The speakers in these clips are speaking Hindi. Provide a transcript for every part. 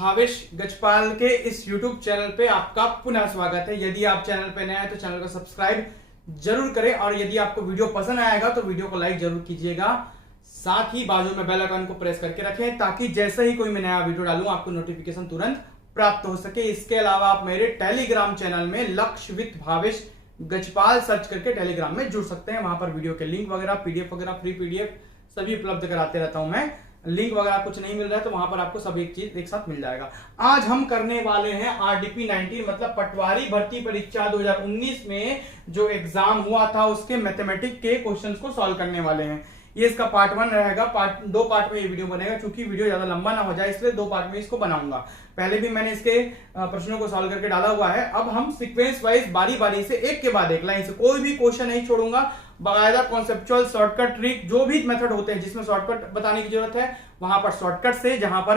भावेश गजपाल के इस YouTube चैनल पे आपका पुनः स्वागत है। यदि आप चैनल पे नए हैं तो चैनल को सब्सक्राइब जरूर करें और यदि आपको वीडियो पसंद आएगा तो वीडियो को लाइक जरूर कीजिएगा। साथ ही बाजू में बेल आइकन को प्रेस करके रखें ताकि जैसे ही कोई मैं नया वीडियो डालूं आपको नोटिफिकेशन तुरंत प्राप्त हो सके। इसके अलावा आप मेरे टेलीग्राम चैनल में लक्ष्य विद भावेश गजपाल सर्च करके टेलीग्राम में जुड़ सकते हैं। वहां पर वीडियो के लिंक वगैरह, पीडीएफ वगैरह, फ्री पीडीएफ सभी उपलब्ध कराते रहता हूं मैं। लिंक वगैरह कुछ नहीं मिल रहा है तो वहां पर आपको सब एक चीज एक साथ मिल जाएगा। आज हम करने वाले हैं आरडीपी 19 मतलब पटवारी भर्ती परीक्षा 2019 में जो एग्जाम हुआ था उसके मैथमेटिक्स के क्वेश्चंस को सॉल्व करने वाले हैं। ये इसका पार्ट 1 रहेगा। दो पार्ट में ये वीडियो बनेगा क्योंकि वीडियो ज्यादा लंबा ना हो जाए, इसलिए दो पार्ट में इसको बनाऊंगा। पहले भी मैंने इसके प्रश्नों को सॉल्व करके डाला हुआ है। अब हम सीक्वेंस वाइज बारी बारी से एक के बाद एक लाइन से कोई भी क्वेश्चन नहीं छोड़ूंगा। बाकायदा कॉन्सेप्चुअल शॉर्टकट ट्रिक जो भी मेथड होते हैं जिसमें शॉर्टकट बताने की जरूरत है वहां पर शॉर्टकट से, जहां पर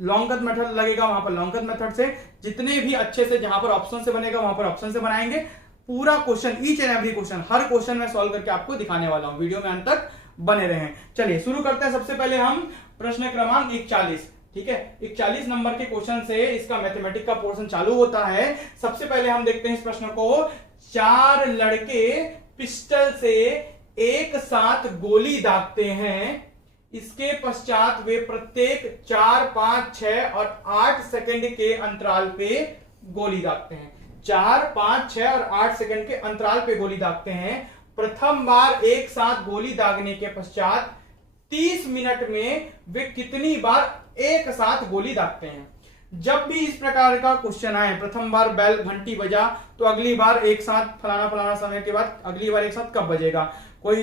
लॉन्ग कट मेथड लगेगा वहां पर लॉन्ग कट मेथड से, जितने भी अच्छे से जहां पर ऑप्शन से बनेगा वहां पर ऑप्शन से बनाएंगे। पूरा question, each and every question, her question में सॉल्व करके आपको दिखाने वाला हूं। वीडियो में अंत तक बने रहें। चलिए शुरू करते हैं। सबसे पहले हम प्रश्न क्रमांक 41, ठीक है, 41 नंबर के क्वेश्चन से इसका मैथमेटिक्स का पोर्शन चालू होता है। सबसे पहले हम देखते हैं इस प्रश्न को। 4 लड़के पिस्टल से एक साथ गोली दागते हैं। इसके पश्चात वे प्रत्येक 4, 5, 6 और 8 सेकंड के अंतराल पे गोली दागते हैं। 4, 5, 6 और 8 सेकंड के अंतराल पे गोली दागते हैं। प्रथम बार एक साथ गोली दागने के पश्चात 30 मिनट में वे कितनी बार एक साथ गोली दागते हैं। जब भी इस प्रकार का क्वेश्चन आए, प्रथम बार बैल घंटी बजा तो अगली बार एक साथ फलाना फलाना समय के बाद अगली बार एक साथ कब बजेगा। कोई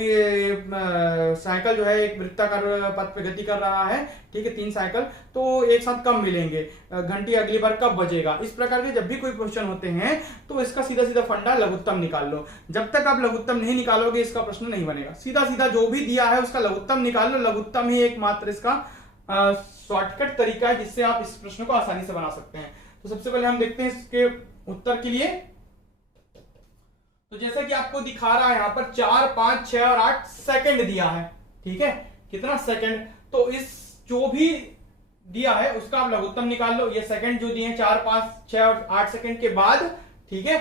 साइकिल जो है एक वृत्ताकार पथ पे गति कर रहा है, ठीक है, 3 साइकिल, तो एक साथ कब मिलेंगे, घंटी अगली बार कब बजेगा। इस प्रकार के जब भी कोई क्वेश्चन होते हैं तो इसका सीधा सीधा फंडा लघुत्तम निकाल लो। जब तक आप लघुत्तम नहीं निकालोगे इसका प्रश्न नहीं बनेगा। सीधा सीधा जो भी दिया है उसका लघुत्तम निकाल लो। लघुत्तम ही एकमात्र इसका शॉर्टकट तरीका है जिससे आप इस प्रश्न को आसानी से बना सकते हैं। तो सबसे पहले हम देखते हैं इसके उत्तर के लिए। तो जैसा कि आपको दिखा रहा है यहां पर 4, 5, 6 और 8 सेकंड दिया है, ठीक है, कितना सेकंड। तो इस जो भी दिया है उसका आप लघुत्तम निकाल लो। ये सेकंड जो दिए हैं 4, 5, 6 और 8 सेकंड के बाद, ठीक है,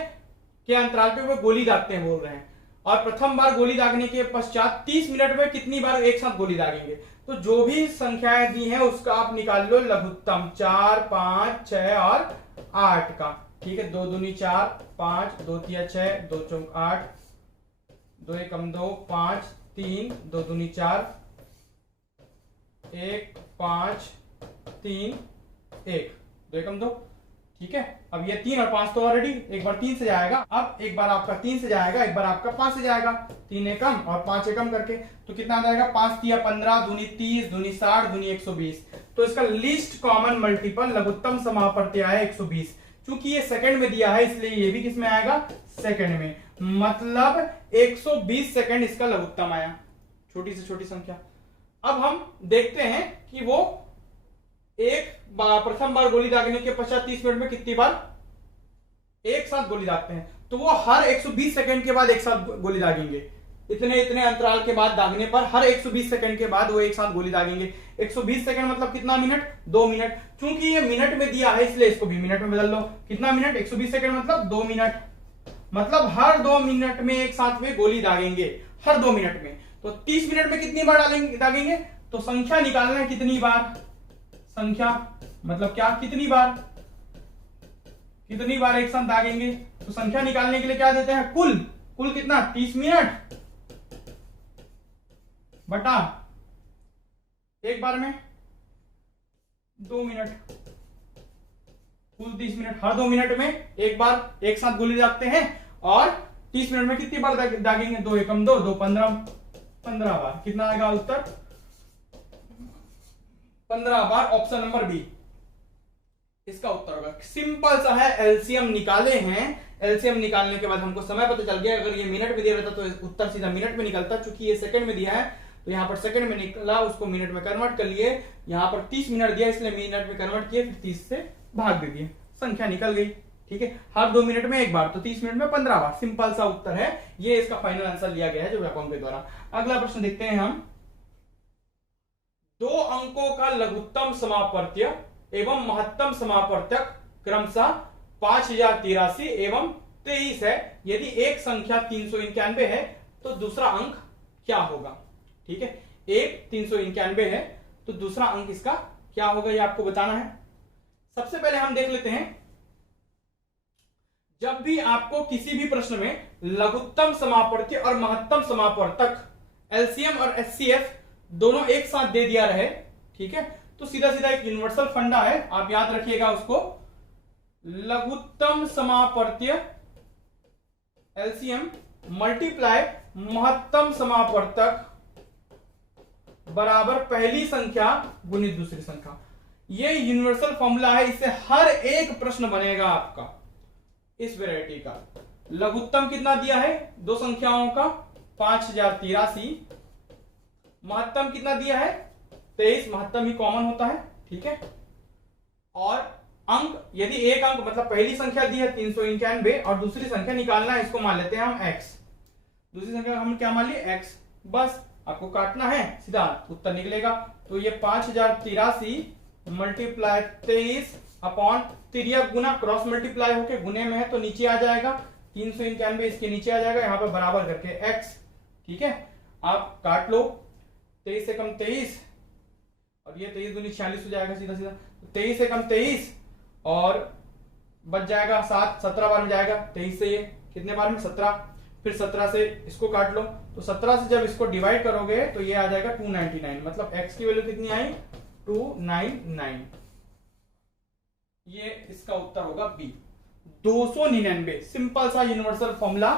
के अंतराल पे वो गोली दागते हैं बोल रहे हैं। और प्रथम बार गोली दागने के पश्चात 30 मिनट में कितनी बार एक साथ गोली दागेंगे। तो जो भी संख्याएं दी हैं उसका आप निकाल लो लघुत्तम। 4, 5, 6 और 8 का, ठीक है, 2 दूनी 4, 5, 2 तिया 6, 2 चौक 8, 2 एकम 2, 5, 3, 2 दूनी 4, 1, 5, 3, 1, 2 एकम 2, ठीक है। अब ये 3 और 5 तो ऑलरेडी एक बार 3 से जाएगा, अब एक बार आपका 3 से जाएगा, एक बार आपका 5 से जाएगा। 3 एकम और 5 एकम करके तो कितना आ जाएगा, 5 तिया 15, दूनी 30, दूनी 60, दूनी 120। तो इसका लीस्ट कॉमन मल्टीपल लघुत्तम समापत्ति आया 120। चूंकि ये सेकंड में दिया है इसलिए ये भी किस में आएगा, सेकंड में। मतलब 120 सेकंड इसका लघुत्तम आया, छोटी से छोटी संख्या। अब हम देखते हैं कि वो प्रथम बार गोली दागने के पश्चात 30 मिनट में कितनी बार एक साथ गोली दागते हैं। तो वो हर 120 सेकंड के बाद एक साथ गोली दागेंगे। इतने इतने अंतराल के बाद दागने पर हर 120 सेकंड के बाद वो एक साथ गोली दागेंगे। 120 सेकंड मतलब कितना मिनट, 2 मिनट। चूंकि ये मिनट में दिया है इसलिए इसको भी मिनट में बदल लो। कितना मिनट, 120 सेकंड मतलब 2 मिनट। मतलब हर 2 मिनट में एक साथ वे गोली दागेंगे, हर 2 मिनट में। तो 30 मिनट में कितनी बार दागेंगे। तो संख्या निकालना है कितनी बार, संख्या मतलब क्या, कितनी बार एक साथ दागेंगे। तो संख्या निकालने के लिए क्या देते हैं, कुल कितना, 30 मिनट बटा एक बार में 2 मिनट, कुल 30 मिनट। हर 2 मिनट में एक बार एक साथ गोली दागते हैं और 30 मिनट में कितनी बार दागेंगे, 2 एकम 2, 2 15 बार। कितना आएगा उत्तर, 15 बार। ऑप्शन नंबर बी इसका उत्तर होगा। सिंपल सा है, एलसीएम निकाले हैं। एलसीएम निकालने के बाद हमको समय पता चल गया। अगर ये मिनट में दिया रहता तो उत्तर सीधा मिनट में निकलता। चूंकि ये सेकंड में दिया है तो यहां पर सेकंड में निकला, उसको मिनट में कन्वर्ट कर लिए। यहां पर 30 मिनट दिया इसलिए मिनट में कन्वर्ट किए, फिर 30 से भाग दे दिए, संख्या निकल गई, ठीक है। हर 2 मिनट में एक बार, तो 30 मिनट में 15 बार। सिंपल सा उत्तर है। ये इसका फाइनल आंसर लिया गया है जो व्यापक के द्वारा। अगला प्रश्न देखते हैं हम। 2 अंकों का लघुत्तम समापवर्त्य एवं महत्तम समापवर्तक क्रमशः 5083 एवं 23 है। यदि एक संख्या 391 है तो दूसरा अंक क्या होगा? ठीक है, एक 391 है तो दूसरा अंक इसका क्या होगा, ये आपको बताना है। सबसे पहले हम देख लेते हैं, जब भी आपको किसी भी प्रश्न में लघुत्तम समापवर्ती और महत्तम समापवर्तक एलसीएम और एचसीएफ दोनों एक साथ दे दिया रहे, ठीक है, तो सीधा सीधा एक यूनिवर्सल फंडा है, आप याद रखिएगा उसको। लघुत्तम समापवर्तीय एलसीएम मल्टीप्लाई महत्तम समापवर्तक बराबर पहली संख्या गुणित दूसरी संख्या। ये यूनिवर्सल फॉर्मूला है, इससे हर एक प्रश्न बनेगा आपका इस वैरायटी का। लघुत्तम कितना दिया है, दो संख्याओं का 5083, महत्तम कितना दिया है 23, महत्तम ही कॉमन होता है, ठीक है। और अंक, यदि एक अंक मतलब पहली संख्या दी है 391 और दूसरी संख्या निकालना है, इसको मान लेते हैं हम x, दूसरी संख्या हम क्या मान लिए x, बस आपको काटना है, सीधा उत्तर निकलेगा। तो ये 5083 मल्टीप्लाई 23 अपॉन तिर्यक गुना क्रॉस मल्टीप्लाई होके गुने में है तो नीचे आ जाएगा, 391 इसके नीचे आ जाएगा, यहां पर बराबर करके x, ठीक है। आप काट लो, 23 से कम 23 और ये 23 दूनी 46 हो जाएगा सीधा सीधा, 23 से कम 23 और बच जाएगा 7, 17 बार में जाएगा, 23 से ये कितने बार में 17, फिर 17 से इसको काट लो, तो 17 से जब इसको डिवाइड करोगे तो ये आ जाएगा 299, मतलब x की वैल्यू कितनी आई 299, ये इसका उत्तर होगा बी 299। सिंपल सा यूनिवर्सल फॉर्मूला,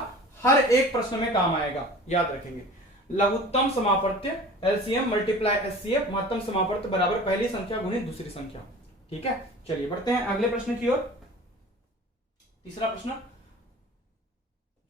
हर एक प्रश्न में काम आएगा, याद रखेंगे। लघुत्तम समापवर्त्य एलसीएम मल्टीप्लाई एचसीएफ महत्तम समापवर्त्य बराबर पहली संख्या गुणित दूसरी संख्या, ठीक है। चलिए बढ़ते हैं अगले प्रश्न की ओर। तीसरा प्रश्न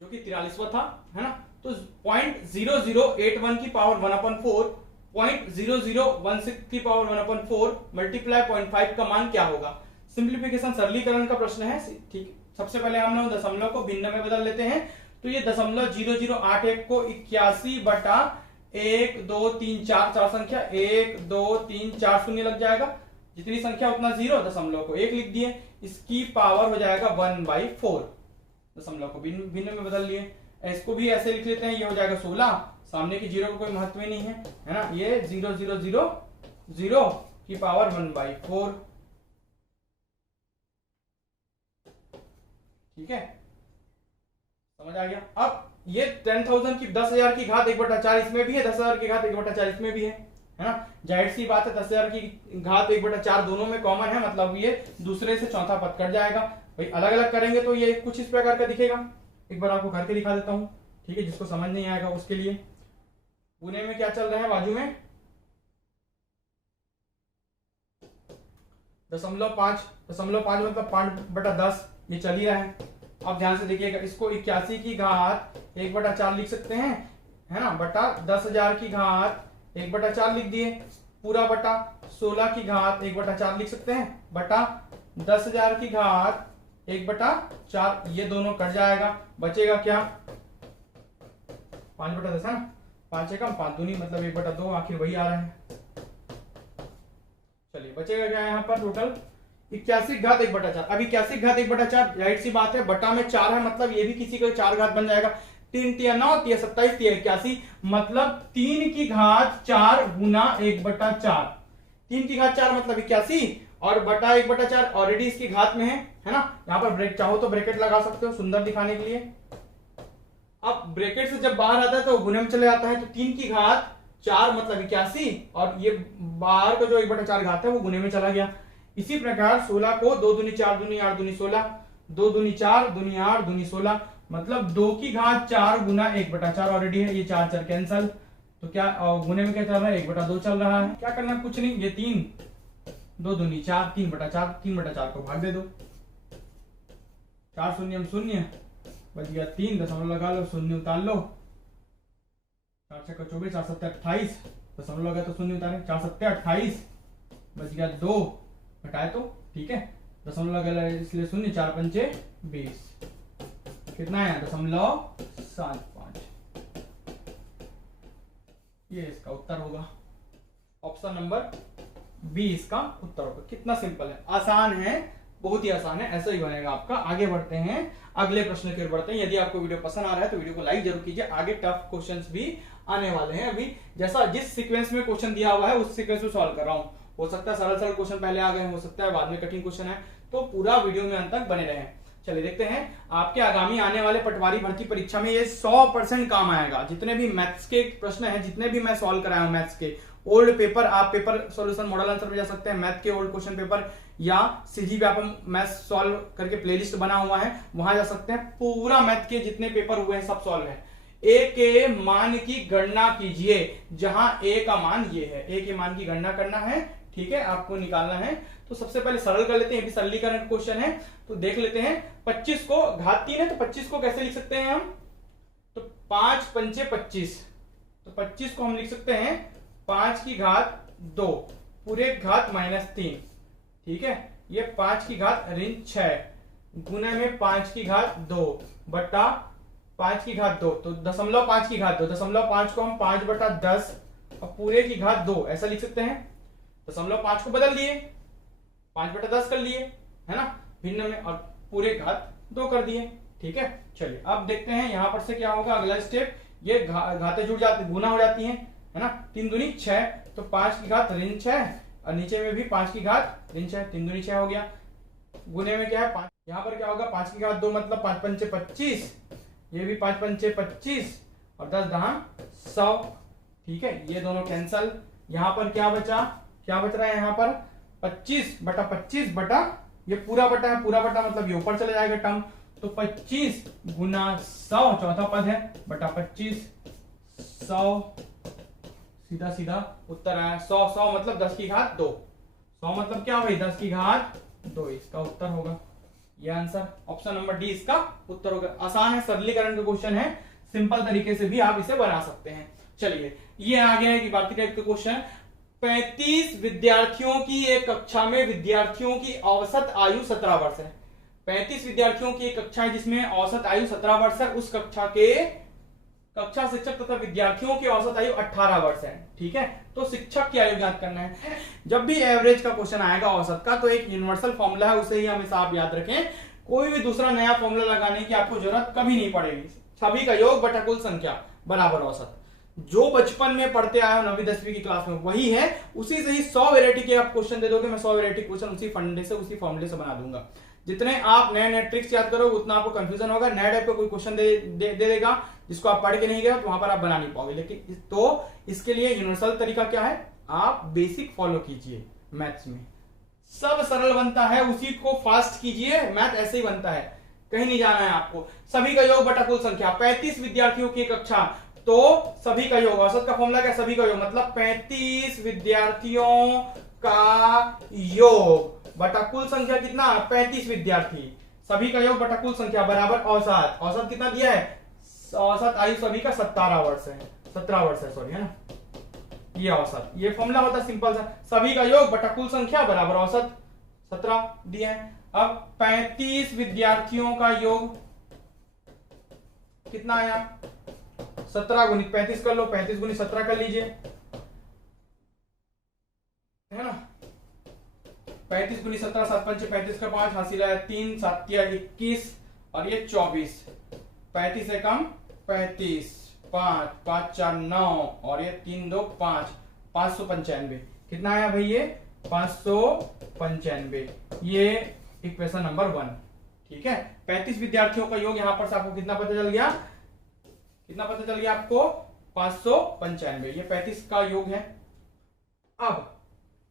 जो कि 43वां था, है ना, तो 0.0081 की पावर 1/4, 0.0016 की पावर 1/4 मल्टीप्लाई 0.5 का मान क्या होगा? सिंप्लीफिकेशन सरलीकरण का प्रश्न है, ठीक। सबसे पहले हम लोग दशमलव को भिन्न में बदल लेते हैं, तो ये 0.0081 को 81 बटा 1 2 3 4 चार संख्या 1 2 3 4 शून्य लग जाएगा, जितनी संख्या उतना जीरो, दशमलव को 1 लिख दिए, इसकी पावर हो जाएगा 1/4, दशमलव को भिन्न में बदल लिए। इसको भी ऐसे लिख लेते हैं, ये हो जाएगा 16, सामने की जीरो का कोई महत्व ही नहीं है ना, ये 0.000 की पावर 1/4, ठीक है, समझ आ गया। अब ये 10,000 की 10,000 की घात 1/4 इसमें भी है, 10,000 की घात 1/4 इसमें भी है ना, जाहिर सी बात है 10,000 की घात 1/4 दोनों में कॉमन है, मतलब ये दूसरे से चौथा पद कट जाएगा। भाई अलग अलग करेंगे तो ये कुछ इस प्रकार का दिखेगा, एक बार आपको करके दिखा देता हूं, ठीक है, जिसको समझ नहीं आएगा उसके लिए। पुणे में क्या चल रहा है, बाजू में 0.5 मतलब 5/10 ये चल ही रहा है। अब ध्यान से देखिएगा, इसको 81 की घात 1/4 लिख सकते हैं, है ना, बटा 10,000 की घात 1/4 लिख दिए, पूरा बटा 16 की घात 1/4 लिख सकते हैं, बटा 10,000 की घात 1/4, ये दोनों कट जाएगा, बचेगा क्या 5/10 है ना, 5 एकम 5 दूनी मतलब 1/2, आखिर वही आ रहा है। चलिए बचेगा क्या यहाँ पर टोटल 81 घात 1/4। अब 81 घात 1/4 जाहिर सी बात है, बटा में 4 है, मतलब ये भी किसी का 4 घात बन जाएगा, 3 × 9 = 27 × 81, मतलब 3 की घात 4 गुना 1/4, 3 की घात 4 मतलब 81 और बटा 1/4 ऑलरेडी इसकी घात में है ना, यहाँ पर ब्रेक चाहो तो ब्रैकेट लगा सकते हो सुंदर दिखाने के लिए। अब ब्रैकेट से जब बाहर आता है तो गुने में चले जाता है, तो 3 की घात 4 मतलब 81 और ये बाहर का जो 1/4 घात है वो गुने में चला गया। इसी प्रकार 16 को 2 दूनी 4 दूनी 8 दूनी 16, 2 दूनी 4 दूनी 8 दूनी 16, मतलब 2 की घात 4 गुना 1/4 ऑलरेडी है, ये 4 4 कैंसल, तो क्या गुने में क्या चल रहा है 1/2 चल रहा है। क्या करना, कुछ नहीं, ये 3 2 दूनी 4 3/4, 3/4 को भाग दे दो, 4 शून्य 0 बच गया 3, दशमलव लगा लो, शून्य उतार लो, 4 × 24 4 × 7 = 28, दशमलव लगा तो शून्य उतारे, 4 × 7 = 28, बच गया 2, घटाए तो ठीक है, दशमलव लगा इसलिए 0, 4 × 5 = 20, कितना है 0.75, ये इसका उत्तर होगा ऑप्शन नंबर बी इसका उत्तर होगा। कितना सिंपल है, आसान है, बहुत ही आसान है, ऐसा ही बनेगा आपका। आगे बढ़ते हैं, अगले प्रश्न की ओर बढ़ते हैं। यदि आपको वीडियो पसंद आ रहा है तो वीडियो को लाइक जरूर कीजिए, आगे टफ क्वेश्चंस भी आने वाले हैं। अभी जैसा जिस सीक्वेंस में क्वेश्चन दिया हुआ है उस सीक्वेंस में सॉल्व कर रहा हूं। हो सकता है सरल क्वेश्चन पहले आ गए, हो सकता है बाद में कठिन क्वेश्चन है, तो पूरा वीडियो में अंत तक बने रहें। चलिए देखते हैं, आपके आगामी आने वाले पटवारी भर्ती परीक्षा में ये 100% काम आएगा। जितने भी मैथ्स के प्रश्न हैं, जितने भी मैं सॉल्व कराया हूं मैथ्स के ओल्ड पेपर, आप पेपर सॉल्यूशन मॉडल आंसर में जा सकते हैं, मैथ के ओल्ड क्वेश्चन पेपर या सीजी पे आप मैथ सॉल्व करके प्लेलिस्ट बना हुआ है, वहां जा सकते हैं। पूरा मैथ के जितने पेपर हुए हैं सब सॉल्व है। ए के मान की गणना कीजिए, जहां ए का मान ये है, ए के मान की गणना करना है, ठीक है, आपको निकालना है। तो सबसे पहले सरल कर लेते हैं, ये भी सरलीकरण क्वेश्चन है, तो देख लेते हैं। 25 को घात 3 है, तो 25 को कैसे लिख सकते हैं हम, तो 5 पंचे 25, तो 25 को हम लिख सकते हैं 5 की घात 2 पूरे घात -3, ठीक है। ये 5 की घात ऋण 6 गुने में 5 की घात 2 बटा 5 की घात 2, तो 0.5 की घात 2, 0.5 को हम 5/10 और पूरे की घात 2 ऐसा लिख सकते हैं। 0.5 को बदल दिए, 5/10 कर लिए, है ना, भिन्न में, और पूरे घात 2 कर दिए, ठीक है। चलिए अब देखते हैं यहां पर से क्या होगा अगला स्टेप। ये घातें जुड़ जाती, गुना हो जाती हैं, है ना, 3 दूनी 6, तो 5 की घात ऋण 6 और नीचे में भी 5 की घात ऋण 6, 3 दूनी 6 हो गया। गुने में क्या है 5, यहाँ पर क्या होगा 5 की घात 2 मतलब 5 पंचे 25, ये भी 5 पंचे 25 और 10 दहाम 100, ठीक है। ये दोनों कैंसल। यहाँ पर क्या बचा, क्या बच रहा है यहाँ पर 25/25 बटा, ये पूरा बटा है, पूरा बटा मतलब ये ऊपर चले जाएगा टर्म, तो 25 गुना 100 चौथा पद है बटा 25, 100 सीधा सीधा उत्तर आया 100 मतलब 10 की घात 2, 100 मतलब क्या भाई 10 की घात 2, इसका उत्तर होगा ये आंसर, ऑप्शन नंबर डी इसका उत्तर होगा। आसान है, सरलीकरण का क्वेश्चन है, सिंपल तरीके से भी आप इसे बना सकते हैं। चलिए ये आ गया है कि भारतीय टाइप का क्वेश्चन। 35 विद्यार्थियों की एक कक्षा में विद्यार्थियों की औसत आयु 17 वर्ष है। 35 विद्यार्थियों की एक कक्षा है जिसमें औसत आयु 17 वर्ष है, उस कक्षा के कक्षा शिक्षक तथा विद्यार्थियों की औसत आयु 18 वर्ष है, ठीक है। तो शिक्षक की आयु ज्ञात करना है। जब भी एवरेज का क्वेश्चन आएगा औसत का, तो एक यूनिवर्सल फॉर्मूला है, उसे ही हमेशा आप याद रखें। कोई भी दूसरा नया फॉर्मूला लगाने की आपको जरूरत कभी नहीं पड़ेगी। सभी का योग बटा कुल संख्या बराबर औसत, जो बचपन में पढ़ते आए हो 9वीं 10वीं की क्लास में वही है, उसी से ही 100 वैरायटी के आप क्वेश्चन दे दोगे, मैं 100 वैरायटी क्वेश्चन उसी फंडे से उसी फॉर्मूले से बना दूंगा। जितने आप नए नए ट्रिक्स याद करोगे उतना आपको कंफ्यूजन होगा। नया टाइप का कोई क्वेश्चन दे देगा जिसको आप पढ़ के नहीं गए तो वहां पर आप बना नहीं पाओगे। लेकिन तो इसके लिए यूनिवर्सल तरीका क्या है, आप बेसिक फॉलो कीजिए। मैथ्स में सब सरल बनता है, उसी को फास्ट कीजिए, मैथ ऐसे ही बनता है, कहीं नहीं जाना है आपको। सभी का योग बटा कुल संख्या, 35 विद्यार्थियों की कक्षा, तो सभी का योग, औसत का फॉर्मूला क्या, सभी का योग मतलब 35 विद्यार्थियों का योग बटा कुल संख्या कितना 35 विद्यार्थी, सभी का योग बटा कुल संख्या बराबर औसत। औसत कितना दिया है, औसत आयु सभी का 17 वर्ष है, 17 वर्ष है सॉरी, है ना, ये औसत, ये फॉर्मूला होता है सिंपल सा, सभी का योग बटा कुल संख्या बराबर औसत 17 दिया है। अब 35 विद्यार्थियों का योग कितना आया, 17 गुणित 35 कर लो, 35 गुणित 17 कर लीजिए, है ना, 35 गुणित 17 7 पंचे 35 का 5 हासिल है 3 7 21 और ये 24, 35 से कम 35, 5 5 4 9 और ये 3 2 5, 595 कितना आया भाई ये 595, ये इक्वेशन नंबर 1, ठीक है। 35 विद्यार्थियों का योग यहां पर से आपको कितना पता चल गया, कितना पता चल गया आपको 595, ये 35 का योग है। अब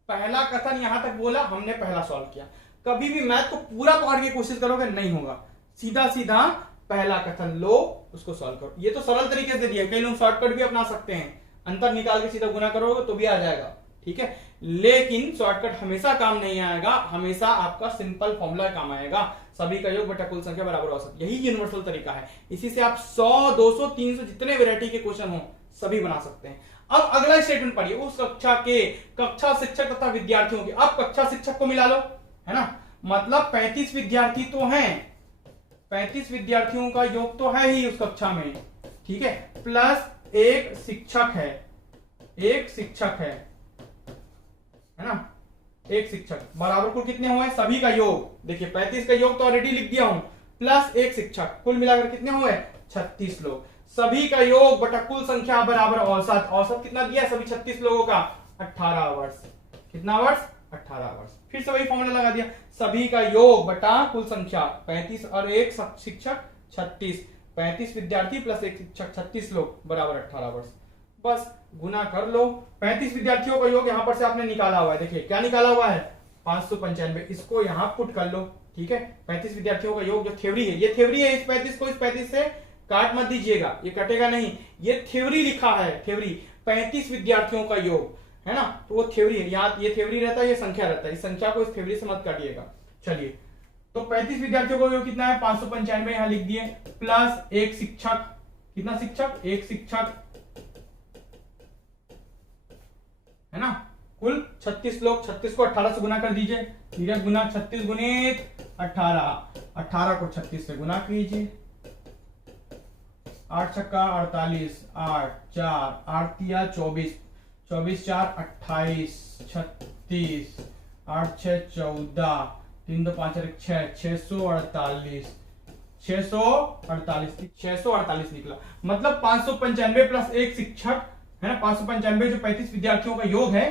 पहला कथन यहां तक बोला हमने, पहला सॉल्व किया। कभी भी मैथ को पूरा पकड़ के कोशिश करोगे नहीं होगा, सीधा सीधा पहला कथन लो उसको सॉल्व करो। ये तो सरल तरीके से दिया, कई लोग शॉर्टकट भी अपना सकते हैं, अंतर निकाल के सीधा गुना करोगे तो भी आ जाएगा, ठीक है। लेकिन शॉर्टकट हमेशा काम नहीं आएगा, हमेशा आपका सिंपल फॉर्मूला काम आएगा, सभी का योग बटा कुल संख्या बराबर औसत, यही यूनिवर्सल तरीका है। इसी से आप 100 200 300 जितने वैरायटी के क्वेश्चन हो सभी बना सकते हैं। अब अगला स्टेटमेंट पढ़िए, उस कक्षा के कक्षा शिक्षक तथा विद्यार्थियों के, अब कक्षा शिक्षक को मिला लो, है ना, मतलब 35 विद्यार्थी तो हैं, 35 विद्यार्थियों का योग तो है ही उस कक्षा में, ठीक है, प्लस एक शिक्षक है, एक शिक्षक है ना, एक शिक्षक बराबर कुल कितने हुए सभी का योग। देखिए 35 का योग तो ऑलरेडी लिख दिया हूं, प्लस एक शिक्षक, कुल मिलाकर कितने हुए 36 लोग। सभी का योग बटा कुल संख्या बराबर औसत। औसत कितना दिया सभी 36 लोगों का 18 वर्ष। कितना वर्ष 18 वर्ष। फिर से वही फॉर्मूला लगा दिया, सभी का योग बटा कुल संख्या 35 और एक शिक्षक 36, 35 विद्यार्थी प्लस एक शिक्षक 36 लोग बराबर 18 वर्ष। बस गुना कर लो। 35 विद्यार्थियों का योग यहां पर से आपने निकाला हुआ है, देखिए क्या निकाला हुआ है 595, इसको यहां पुट कर लो। ठीक है, 35 विद्यार्थियों का योग जो थ्योरी है, ये थ्योरी है, इस 35 को इस 35 से काट मत दीजिएगा, ये कटेगा नहीं, ये थ्योरी लिखा है, थ्योरी 35 विद्यार्थियों का योग है ना, तो वो थ्योरी है, यहाँ ये थ्योरी रहता है, ये संख्या रहता है, इस संख्या को इस थ्योरी से मत काटिएगा। चलिए तो 35 विद्यार्थियों का योग कितना है 595 यहां लिख दिए, प्लस एक शिक्षक, कितना शिक्षक एक शिक्षक है ना, कुल 36 लोग। 36 को 18 से गुना कर दीजिए, धीरे गुना 36 गुणित 18, 18 को 36 से गुना कीजिए, 8 छक्का 48, 8 4 8 तिया 24, 24 4 28, 36, 8 6 14, 3 2 5 6, 648, 648 निकला। मतलब 595 प्लस एक शिक्षक है ना, 595 जो 35 विद्यार्थियों का योग है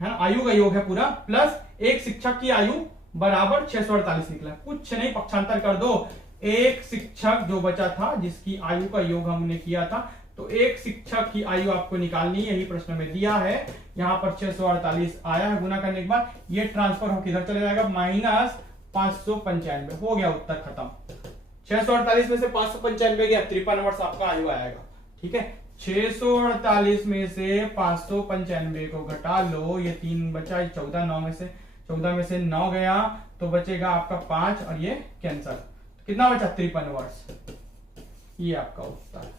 ना, आयु का योग है पूरा, प्लस एक शिक्षक की आयु बराबर 648 निकला। कुछ नहीं, पक्षांतर कर दो, एक शिक्षक जो बचा था जिसकी आयु का योग हमने किया था, तो एक शिक्षक की आयु आपको निकालनी, यही प्रश्न में दिया है। यहां पर 648 आया है, गुना करने के बाद ये ट्रांसफर हो किधर चले जाएगा माइनस 595, हो गया उत्तर खत्म। 648 में से 595 गया, 53 वर्ष आपका आयु आएगा। ठीक है, 648 में से 595 को घटा लो, ये 3 बचा, 14 9 में से 14 में से 9 गया तो बचेगा आपका 5 और ये कैंसर, कितना बचा 53 वर्ष। ये आपका उत्तर।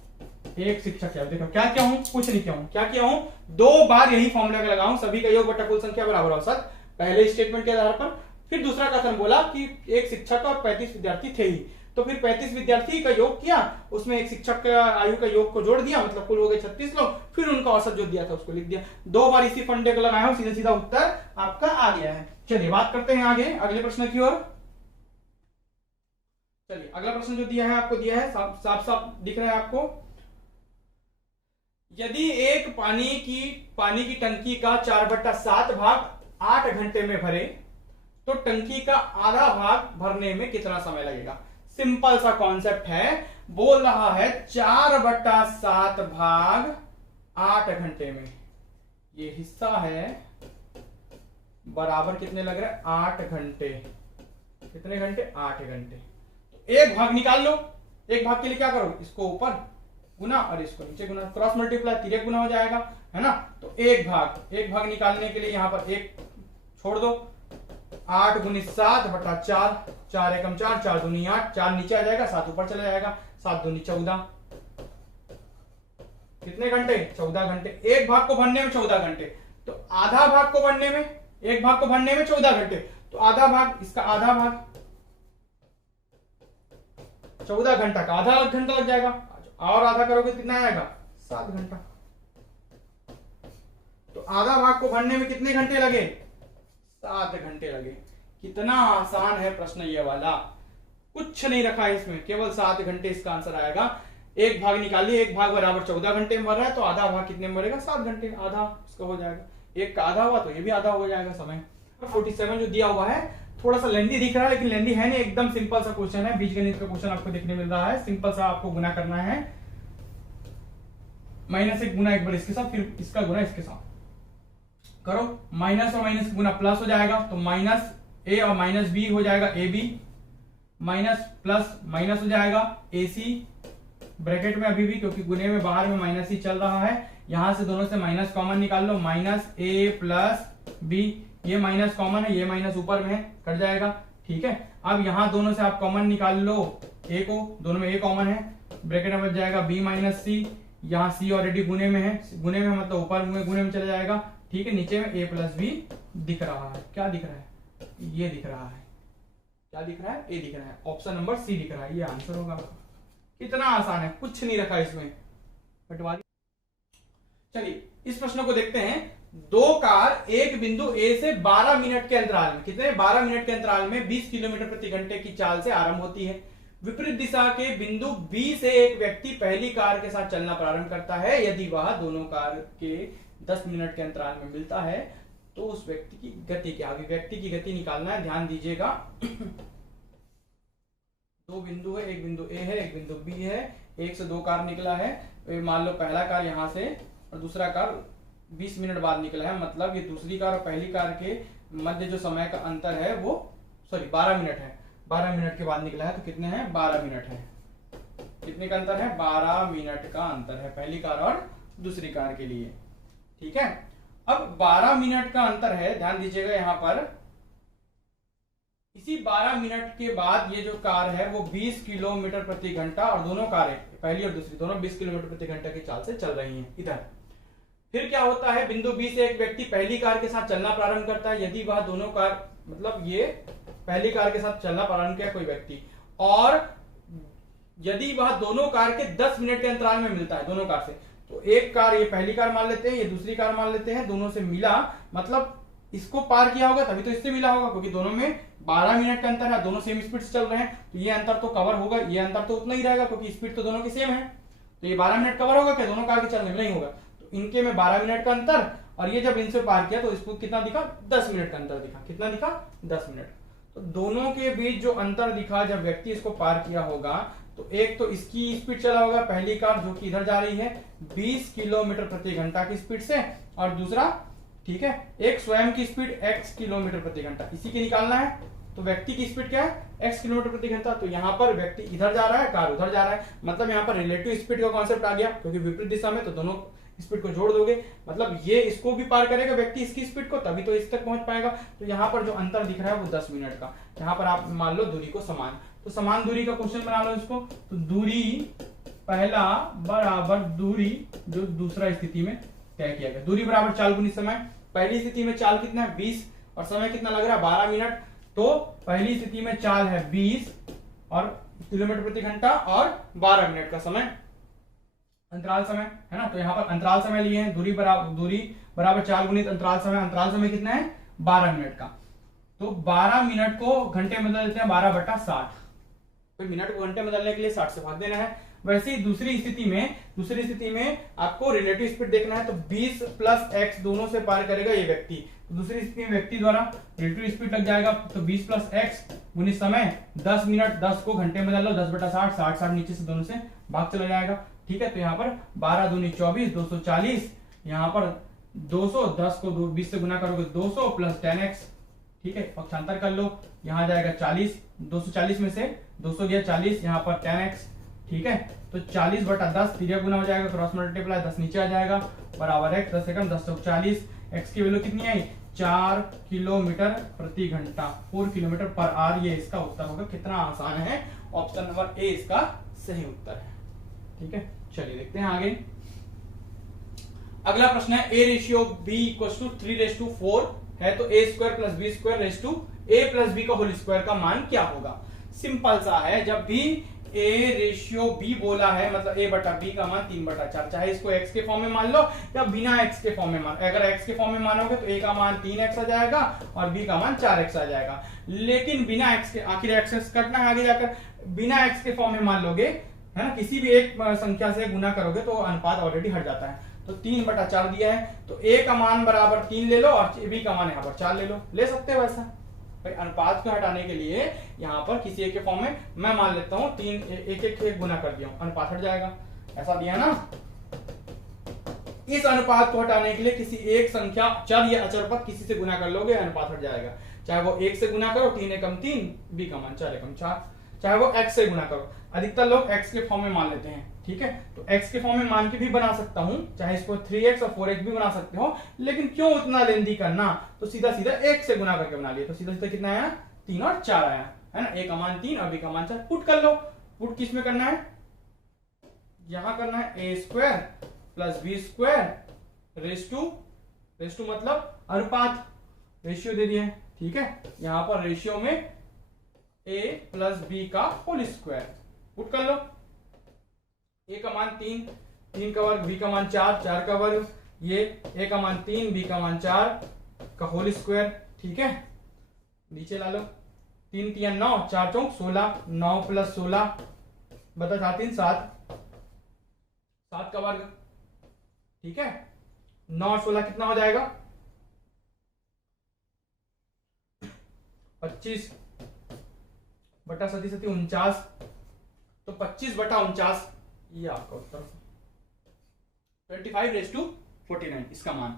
एक शिक्षक है, देखो क्या क्या हूं, कुछ नहीं क्या हूं, क्या किया हूं, 2 बार यही फॉर्मूला लगाऊं, सभी का योग बटा कुल संख्या बराबर औसत, पहले स्टेटमेंट के आधार पर। फिर दूसरा कथन बोला कि एक शिक्षक और 35 विद्यार्थी थे ही, तो फिर 35 विद्यार्थी का योग किया, उसमें एक शिक्षक का आयु का योग को जोड़ दिया, मतलब कुल हो गए 36 लोग, फिर उनका औसत जो दिया था उसको लिख दिया। 2 बार इसी फंडे को लगाया हूं, सीधा सीधा उत्तर आपका आ गया है। चलिए बात करते हैं आगे अगले प्रश्न की ओर। चलिए अगला प्रश्न जो दिया है आपको, दिया है साफ साफ दिख रहा है आपको, यदि एक पानी की टंकी का 4/7 भाग 8 घंटे में भरे तो टंकी का आधा भाग भरने में कितना समय लगेगा। सिंपल सा कॉन्सेप्ट है, बोल रहा है 4/7 भाग 8 घंटे में, ये हिस्सा है बराबर कितने लग रहा है 8 घंटे। कितने घंटे 8 घंटे। तो एक भाग निकाल लो, एक भाग के लिए क्या करो, इसको ऊपर गुना और इसको नीचे गुना, क्रॉस मल्टीप्लाई, तिरक गुना हो जाएगा है ना। तो एक भाग निकालने के लिए यहां पर एक छोड़ दो, 8 × 7 बटा 4, 4 एकम 4, 4 दूनी 8, 4 नीचे आ जाएगा, 7 ऊपर चला जाएगा, 7 दूनी 14, कितने घंटे 14 घंटे। एक भाग को भरने में 14 घंटे, तो आधा भाग को भरने में, एक भाग को भरने में 14 घंटे, तो आधा भाग, इसका आधा भाग 14 घंटा का आधा घंटा लग जाएगा, और आधा करोगे कितना आएगा 7 घंटा। तो आधा भाग को भरने में कितने घंटे लगे 7 घंटे लगे। कितना आसान है प्रश्न ये वाला, कुछ नहीं रखा है इसमें, केवल 7 घंटे इसका आंसर आएगा। एक भाग निकालिए, एक भाग बराबर 14 घंटे में भर रहा है, तो आधा भाग कितने में भरेगा 7 घंटे, आधा इसका हो जाएगा। एक का आधा हुआ तो ये भी आधा हो जाएगा समय। 47 जो दिया हुआ है थोड़ा सा लेंदी दिख रहा है, लेकिन लेंदी है नहीं, एकदम सिंपल सा क्वेश्चन है, बीजगणित का क्वेश्चन आपको देखने मिल रहा है। सिंपल सा आपको गुना करना है, -1 गुना एक बार इसके साथ, फिर इसका गुना इसके साथ करो, माइनस और माइनस गुना प्लस हो जाएगा, तो -a और -b हो जाएगा ab, माइनस प्लस माइनस हो जाएगा ac, ब्रैकेट में अभी भी क्योंकि गुने में बाहर में माइनस ही चल रहा है, यहां से दोनों से माइनस कॉमन निकाल लो, -a + b, ये माइनस कॉमन है, ये माइनस ऊपर में है, कट जाएगा। ठीक है, अब यहां दोनों से आप कॉमन निकाल लो a को, दोनों में a कॉमन है, ब्रैकेट में बच जाएगा b - c, यहाँ c ऑलरेडी गुने में है, गुने में मतलब ऊपर में गुने में चला जाएगा। ठीक है, नीचे में a + b दिख रहा है, क्या दिख रहा है, ये दिख रहा है, क्या दिख रहा है, a दिख रहा है, ऑप्शन नंबर c दिख रहा है, ये आंसर होगा। कितना आसान है, कुछ नहीं रखा इसमें, बटवा। चलिए इस प्रश्न को देखते हैं। दो कार एक बिंदु ए से 12 मिनट के अंतराल में, कितने 12 मिनट के अंतराल में 20 किलोमीटर प्रति घंटे की चाल से आरंभ होती है। विपरीत दिशा के बिंदु बी से एक व्यक्ति पहली कार के साथ चलना प्रारंभ करता है। यदि वह दोनों कार के 10 मिनट के अंतराल में मिलता है तो उस व्यक्ति की गति क्या होगी। व्यक्ति की गति निकालना है, ध्यान दीजिएगा। दो बिंदु है, एक बिंदु ए है, एक बिंदु बी है, एक से दो कार निकला है। तो मान लो पहला कार यहां से और दूसरा कार 20 मिनट बाद निकला है, मतलब ये दूसरी कार और पहली कार के मध्य जो समय का अंतर है वो 12 मिनट है। 12 मिनट के बाद निकला है तो कितने हैं 12 मिनट है। कितने का अंतर है 12 मिनट का अंतर है पहली कार और दूसरी कार के लिए। ठीक है, अब 12 मिनट का अंतर है, ध्यान दीजिएगा यहां पर। इसी 12 मिनट के बाद ये जो कार है वो 20 किलोमीटर प्रति घंटा, और दोनों कारें पहली और दूसरी दोनों 20 किलोमीटर प्रति घंटा की चाल से चल रही हैं इधर। फिर क्या होता है, बिंदु बी से एक व्यक्ति पहली कार के साथ चलना प्रारंभ करता है। यदि वह दोनों कार, मतलब ये पहली कार के साथ चलना प्रारंभ किया कोई व्यक्ति, और यदि वह दोनों कार के 10 मिनट के अंतराल में मिलता है दोनों कार से, तो एक कार ये पहली कार मान लेते हैं, ये दूसरी कार मान लेते हैं, दोनों से मिला, मतलब इसको पार किया होगा तभी तो इससे मिला होगा, क्योंकि दोनों में 12 मिनट का अंतर है, दोनों सेम स्पीड से चल रहे हैं, तो ये अंतर तो कवर होगा, ये अंतर तो उतना ही रहेगा क्योंकि स्पीड तो दोनों की सेम है। तो ये 12 मिनट कवर होगा क्या, दोनों कार के चलने में नहीं होगा। तो इनके में 12 मिनट का अंतर, और ये जब इनसे पार किया तो इसको कितना दिखा 10 मिनट का अंतर दिखा। कितना दिखा 10 मिनट। तो दोनों के बीच जो अंतर दिखा जब व्यक्ति इसको पार किया होगा, तो एक तो इसकी स्पीड चला होगा पहली कार जो कि इधर जा रही है 20 किलोमीटर प्रति घंटा की स्पीड से, और दूसरा ठीक है एक स्वयं की स्पीड x किलोमीटर प्रति घंटा, इसी की निकालना है। तो व्यक्ति की स्पीड क्या है x किलोमीटर प्रति घंटा। तो यहाँ पर व्यक्ति इधर जा रहा है, कार उधर जा रहा है, मतलब यहाँ पर रिलेटिव स्पीड का कॉन्सेप्ट आ गया, क्योंकि विपरीत दिशा में तो दोनों स्पीड को जोड़ दोगे, मतलब ये इसको भी पार करेगा व्यक्ति इसकी स्पीड को, तभी तो इस तक पहुंच पाएगा। तो यहाँ पर जो अंतर दिख रहा है वो 10 मिनट का। यहाँ पर आप मान लो दूरी को समान, तो समान दूरी का क्वेश्चन बना लो इसको। तो दूरी पहला बराबर दूरी जो दूसरा स्थिति में तय किया गया। दूरी बराबर चाल गुनी समय। पहली स्थिति में चाल कितना है 20 और समय कितना लग रहा है 12 मिनट। तो पहली स्थिति में चाल है 20 और किलोमीटर प्रति घंटा और 12 मिनट का समय अंतराल समय है ना। तो यहाँ पर अंतराल समय लिए हैं, दूरी बराबर चाल गुणित अंतराल समय। अंतराल समय कितना है 12 मिनट का। तो 12 मिनट को घंटे में बदल देते हैं 12/60। तो मिनट को घंटे में बदलने के लिए 60 से भाग देना है। वैसे ही दूसरी स्थिति में आपको रिलेटिव स्पीड देखना है, तो 20 प्लस x दोनों से पार करेगा ये व्यक्ति। तो दूसरी स्थिति में व्यक्ति द्वारा रिलेटिव स्पीड लग जाएगा, तो 20 प्लस x गुणित समय 10 मिनट, 10 को घंटे में डालो 10/60, 60 नीचे से दोनों से भाग चला जाएगा। ठीक है, तो यहाँ पर 12 दूनी 24, 240, यहाँ पर 200, 10 को 20 से गुना करोगे 200 प्लस 10x। ठीक है, पक्षांतर कर लो, यहाँ जाएगा 40, 240 में से 200 गया 40, यहाँ पर 10x। ठीक है, तो 40/10 3 गुना हो जाएगा, क्रॉस मल्टीप्लाई 10 नीचे आ जाएगा बराबर x, 10 सेकंड 10 चौक 40। x की वैल्यू कितनी आई 4 किलोमीटर प्रति घंटा, 4 किलोमीटर पर आवर। ये इसका उत्तर होगा। कितना आसान है, ऑप्शन नंबर ए इसका सही उत्तर है। ठीक है, चलिए देखते हैं आगे। अगला प्रश्न है a/b = 3/4 है, तो a² + b² का होल स्क्वायर का मान क्या होगा। सिंपल सा है, जब भी a/b बोला है मतलब a/b का मान 3/4, चाहे इसको x के फॉर्म में मान लो या बिना x के फॉर्म में मान। अगर x के फॉर्म में मानोगे तो a का मान 3x आ जाएगा और b का मान 4x आ जाएगा। लेकिन बिना x के, आखिर x कटना है आगे जाकर, बिना x के फॉर्म में मान लोगे है ना, किसी भी एक संख्या से गुना करोगे तो अनुपात ऑलरेडी हट जाता है। तो 3/4 दिया है, तो a का मान बराबर 3 ले लो और b का मान यहाँ पर 4 ले सकते हो। वैसा भाई अनुपात को हटाने के लिए यहाँ पर किसी एक के फॉर्म में मैं मान लेता हूँ 3, एक गुना कर दिया हूँ, अनुपात हट जाएगा। ऐसा दिया ना। इस अनुपात को हटाने के लिए किसी एक संख्या चर या अचर पर किसी से गुना कर लोगे, अनुपात हट जाएगा। चाहे वो 1 से गुना करो, 3 एकम 3, b का मान 4 एकम 4, चाहे वो x से गुना करो। अधिकतर लोग x के फॉर्म में मान लेते हैं। ठीक है, तो x के फॉर्म में मान के भी बना सकता हूं, चाहे इसको 3x और 4x भी बना सकते हो, लेकिन क्यों उतना लेंदी करना, तो सीधा सीधा 1 से गुना करके बना लिया। तो सीधा सीधा कितना आया 3 और 4 आया है ना। a का मान 3 और b का मान 4। पुट कर लो। पुट किस में करना है, यहां करना है a² + b² रेशटू मतलब अनुपात, रेशियो दे दिया है। ठीक है, यहां पर रेशियो में a + b का होल स्क्वायर। पुट कर लो। a का मान 3, 3 का वर्ग, b का मान 4, 4 का वर्ग, ये a का मान 3, b का मान 4 का होल स्क्वायर, ठीक है। नीचे ला लो, 3 3 9, 4 चौक 16, 9 + 16 बता 4 3 7, 7 का वर्ग, ठीक है। 9 और 16 कितना हो जाएगा? 25 बटा 37 49, तो 25/49 ये आपका उत्तर 25/49 इसका मान।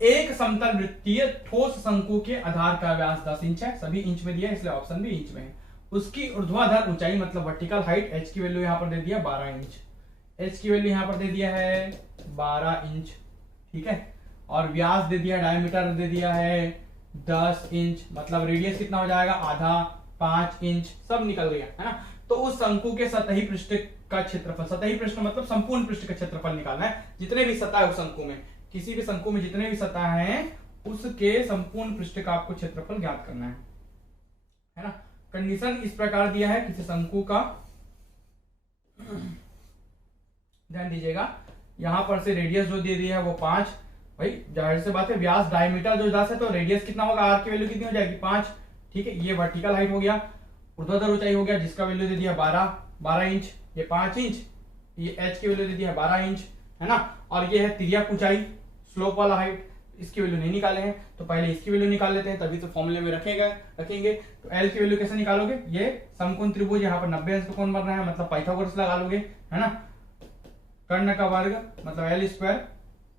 एक समतल वृत्तीय ठोस शंकु के आधार का व्यास 10 इंच है, सभी इंच में दिया है इसलिए ऑप्शन भी इंच में है। उसकी ऊर्ध्वाधर ऊंचाई मतलब वर्टिकल हाइट, h की वैल्यू यहां पर दे दिया 12 इंच, h की वैल्यू यहां पर दे दिया है 12 इंच, ठीक है। और व्यास दे दिया, डायमीटर दे दिया है 10 इंच, मतलब रेडियस कितना हो जाएगा? आधा, 5 इंच, सब निकल गया है ना। तो उस शंकु के सतही पृष्ठ का क्षेत्रफल, सतही पृष्ठ मतलब संपूर्ण पृष्ठ का क्षेत्रफल निकालना है। जितने भी सतह है उस शंकु में, किसी भी शंकु में जितने भी सतह हैं उसके संपूर्ण पृष्ठ का आपको क्षेत्रफल ज्ञात करना है ना। कंडीशन इस प्रकार दिया है किसी शंकु का, ध्यान दीजिएगा, यहां पर से रेडियस जो दे दिया है वो 5, भाई जाहिर सी बात है व्यास डायमीटर जो 10 है तो रेडियस कितना होगा? आर की वैल्यू कितनी हो जाएगी? 5, ठीक है। ये वर्टिकल हाइट हो गया, ऊर्ध्वाधर ऊंचाई हो गया जिसका वैल्यू दे दिया 12 इंच, ये 5 इंच, ये एच की वैल्यू दे दिया 12 इंच, है ना। और ये है तिर्यक ऊंचाई, स्लोप वाला हाइट, इसकी वैल्यू नहीं निकाले हैं तो पहले इसकी वैल्यू निकाल लेते हैं, तभी तो फॉर्मूले में रखेंगे। तो एल की वैल्यू कैसे निकालोगे? ये समकोण त्रिभुज यहाँ पर 90 अंश का कोण बन रहा है, मतलब पाइथागोरस लगा लोगे, है ना। कर्ण का वर्ग मतलब L square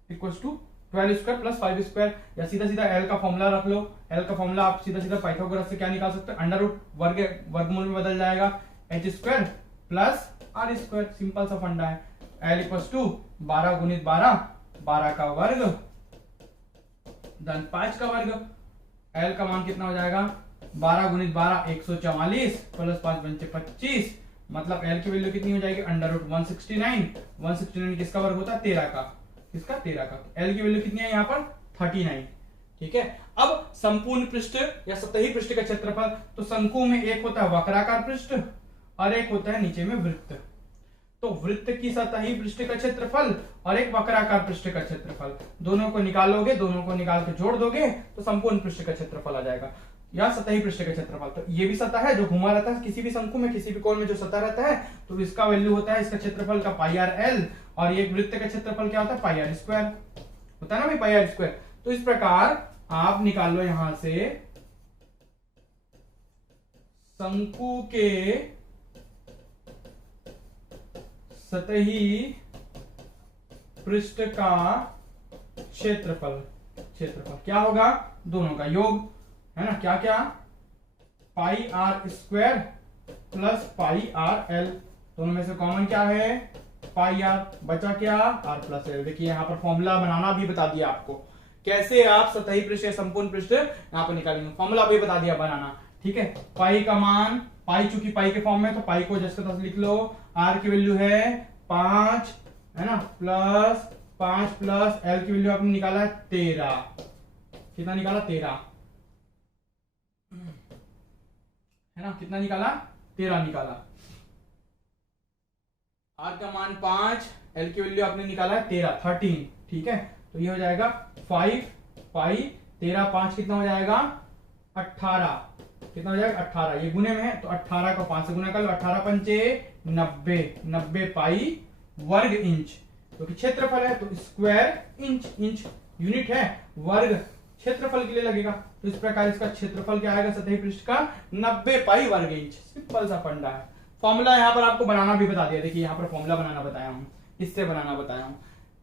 equals to 12 square plus 5 square, या सीधा सीधा एल का फॉर्मूला रख लो। एल का फॉर्मूला आप सीधा सीधा पाइथागोरस से क्या निकाल सकते हो? अंडर रूट वर्गमूल में बदल जाएगा, h square plus r square, simple सा फंडा है। एल इक्वल्स टू 12 × 12, 12 का वर्ग धन 5 का वर्ग। एल का मान कितना हो जाएगा? 12 × 12 144 प्लस 5 × 25, मतलब एल की वैल्यू कितनी हो जाएगी? अंडर रूट 169 किसका वर्ग होता है? 13 का, किसका? 13 का। एल की वैल्यू कितनी है यहाँ पर? 39, ठीक है। अब संपूर्ण पृष्ठ या सतही पृष्ठ का क्षेत्रफल, तो शंकु में एक होता है वक्राकार पृष्ठ और एक होता है नीचे में वृत्त। तो वृत्त की सतही पृष्ठ का क्षेत्रफल और एक वक्राकार पृष्ठ का क्षेत्रफल, दोनों को निकालोगे, दोनों को निकाल के जोड़ दोगे तो संपूर्ण पृष्ठ का क्षेत्रफल आ जाएगा, या सतही पृष्ठ का क्षेत्रफल। तो ये भी सतह है जो घुमा रहता है किसी भी शंकु में, किसी भी कोण में जो सतह रहता है, तो इसका वैल्यू होता है इसका क्षेत्रफल का πr_l, और ये वृत्त का क्षेत्रफल क्या होता है? πr स्क्वायर होता है ना भाई, πr स्क्वायर। तो इस प्रकार आप निकाल लो यहां से शंकु के सतही पृष्ठ का क्षेत्रफल क्या होगा? दोनों का योग, है ना। क्या क्या? πr स्क्वायर प्लस πrl, दोनों में से कॉमन क्या है? πr, बचा क्या? r plus l। देखिए यहाँ पर फॉर्मूला बनाना भी बता दिया आपको, कैसे आप सतही पृष्ठ या संपूर्ण पृष्ठ यहाँ पर निकालेंगे, फॉर्मूला भी बता दिया बनाना, ठीक है। पाई का मान, पाई चूंकि पाई के फॉर्म में, तो पाई को जैसे तैसे लिख लो। r की वैल्यू है 5, है ना, प्लस 5 प्लस l की वैल्यू आपने निकाला है 13, कितना निकाला? 13, है ना। कितना निकाला? 13 निकाला। r का मान 5, l की वैल्यू आपने निकाला है 13, ठीक है। तो ये हो जाएगा 5 पाई 13 5 कितना हो जाएगा? 18, कितना हो जाएगा? 18, ये गुने में है तो 18 को 5 से गुना कर लो, 18 पंचे 90 पाई वर्ग इंच, क्योंकि क्षेत्रफल है तो स्क्वायर इंच यूनिट है, वर्ग क्षेत्रफल के लिए लगेगा। तो इस प्रकार इसका क्षेत्रफल क्या आएगा सतही पृष्ठ का? 90 पाई वर्ग इंच। सिंपल सा फंडा है। फॉर्मूला यहाँ पर आपको बनाना भी बता दिया, देखिए यहाँ पर फॉर्मूला बनाना बताया हूँ, इससे बनाना बताया हूँ।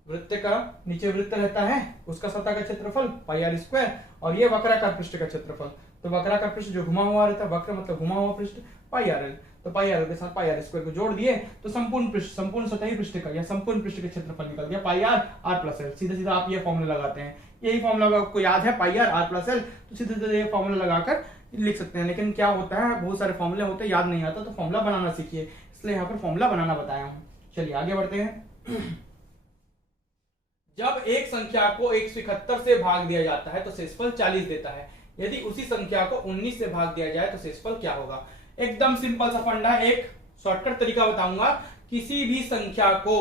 वृत्त का नीचे वृत्त रहता है, उसका सतह का क्षेत्रफल πr स्क्वायर, और ये वक्राकार पृष्ठ का क्षेत्रफल। तो वक्राकार पृष्ठ जो घुमा हुआ रहता है, वक्र मतलब घुमा हुआ पृष्ठ, πrl, तो πrl के साथ πr स्क्वायर को जोड़ दिए तो संपूर्ण पृष्ठ, संपूर्ण सतही पृष्ठ का या संपूर्ण पृष्ठ का क्षेत्रफल निकल गया πr r प्लस l। सीधा सीधा आप ये फॉर्मूला लगाते हैं, यही फॉर्मूला आपको याद है πr r प्लस l, तो सीधे सीधे ये फॉर्मूला लगाकर लिख सकते हैं। लेकिन क्या होता है, बहुत सारे फॉर्मूले होते हैं, याद नहीं आता, तो फॉर्मूला बनाना सीखिए, इसलिए यहाँ पर फॉर्मूला बनाना बताया हूँ। चलिए आगे बढ़ते हैं। जब एक संख्या को 171 से भाग दिया जाता है तो शेषफल 40 देता है। यदि उसी संख्या को 19 से भाग दिया जाए तो शेषफल क्या होगा? एकदम सिंपल सा फंडा, एक शॉर्टकट तरीका बताऊंगा। किसी भी संख्या को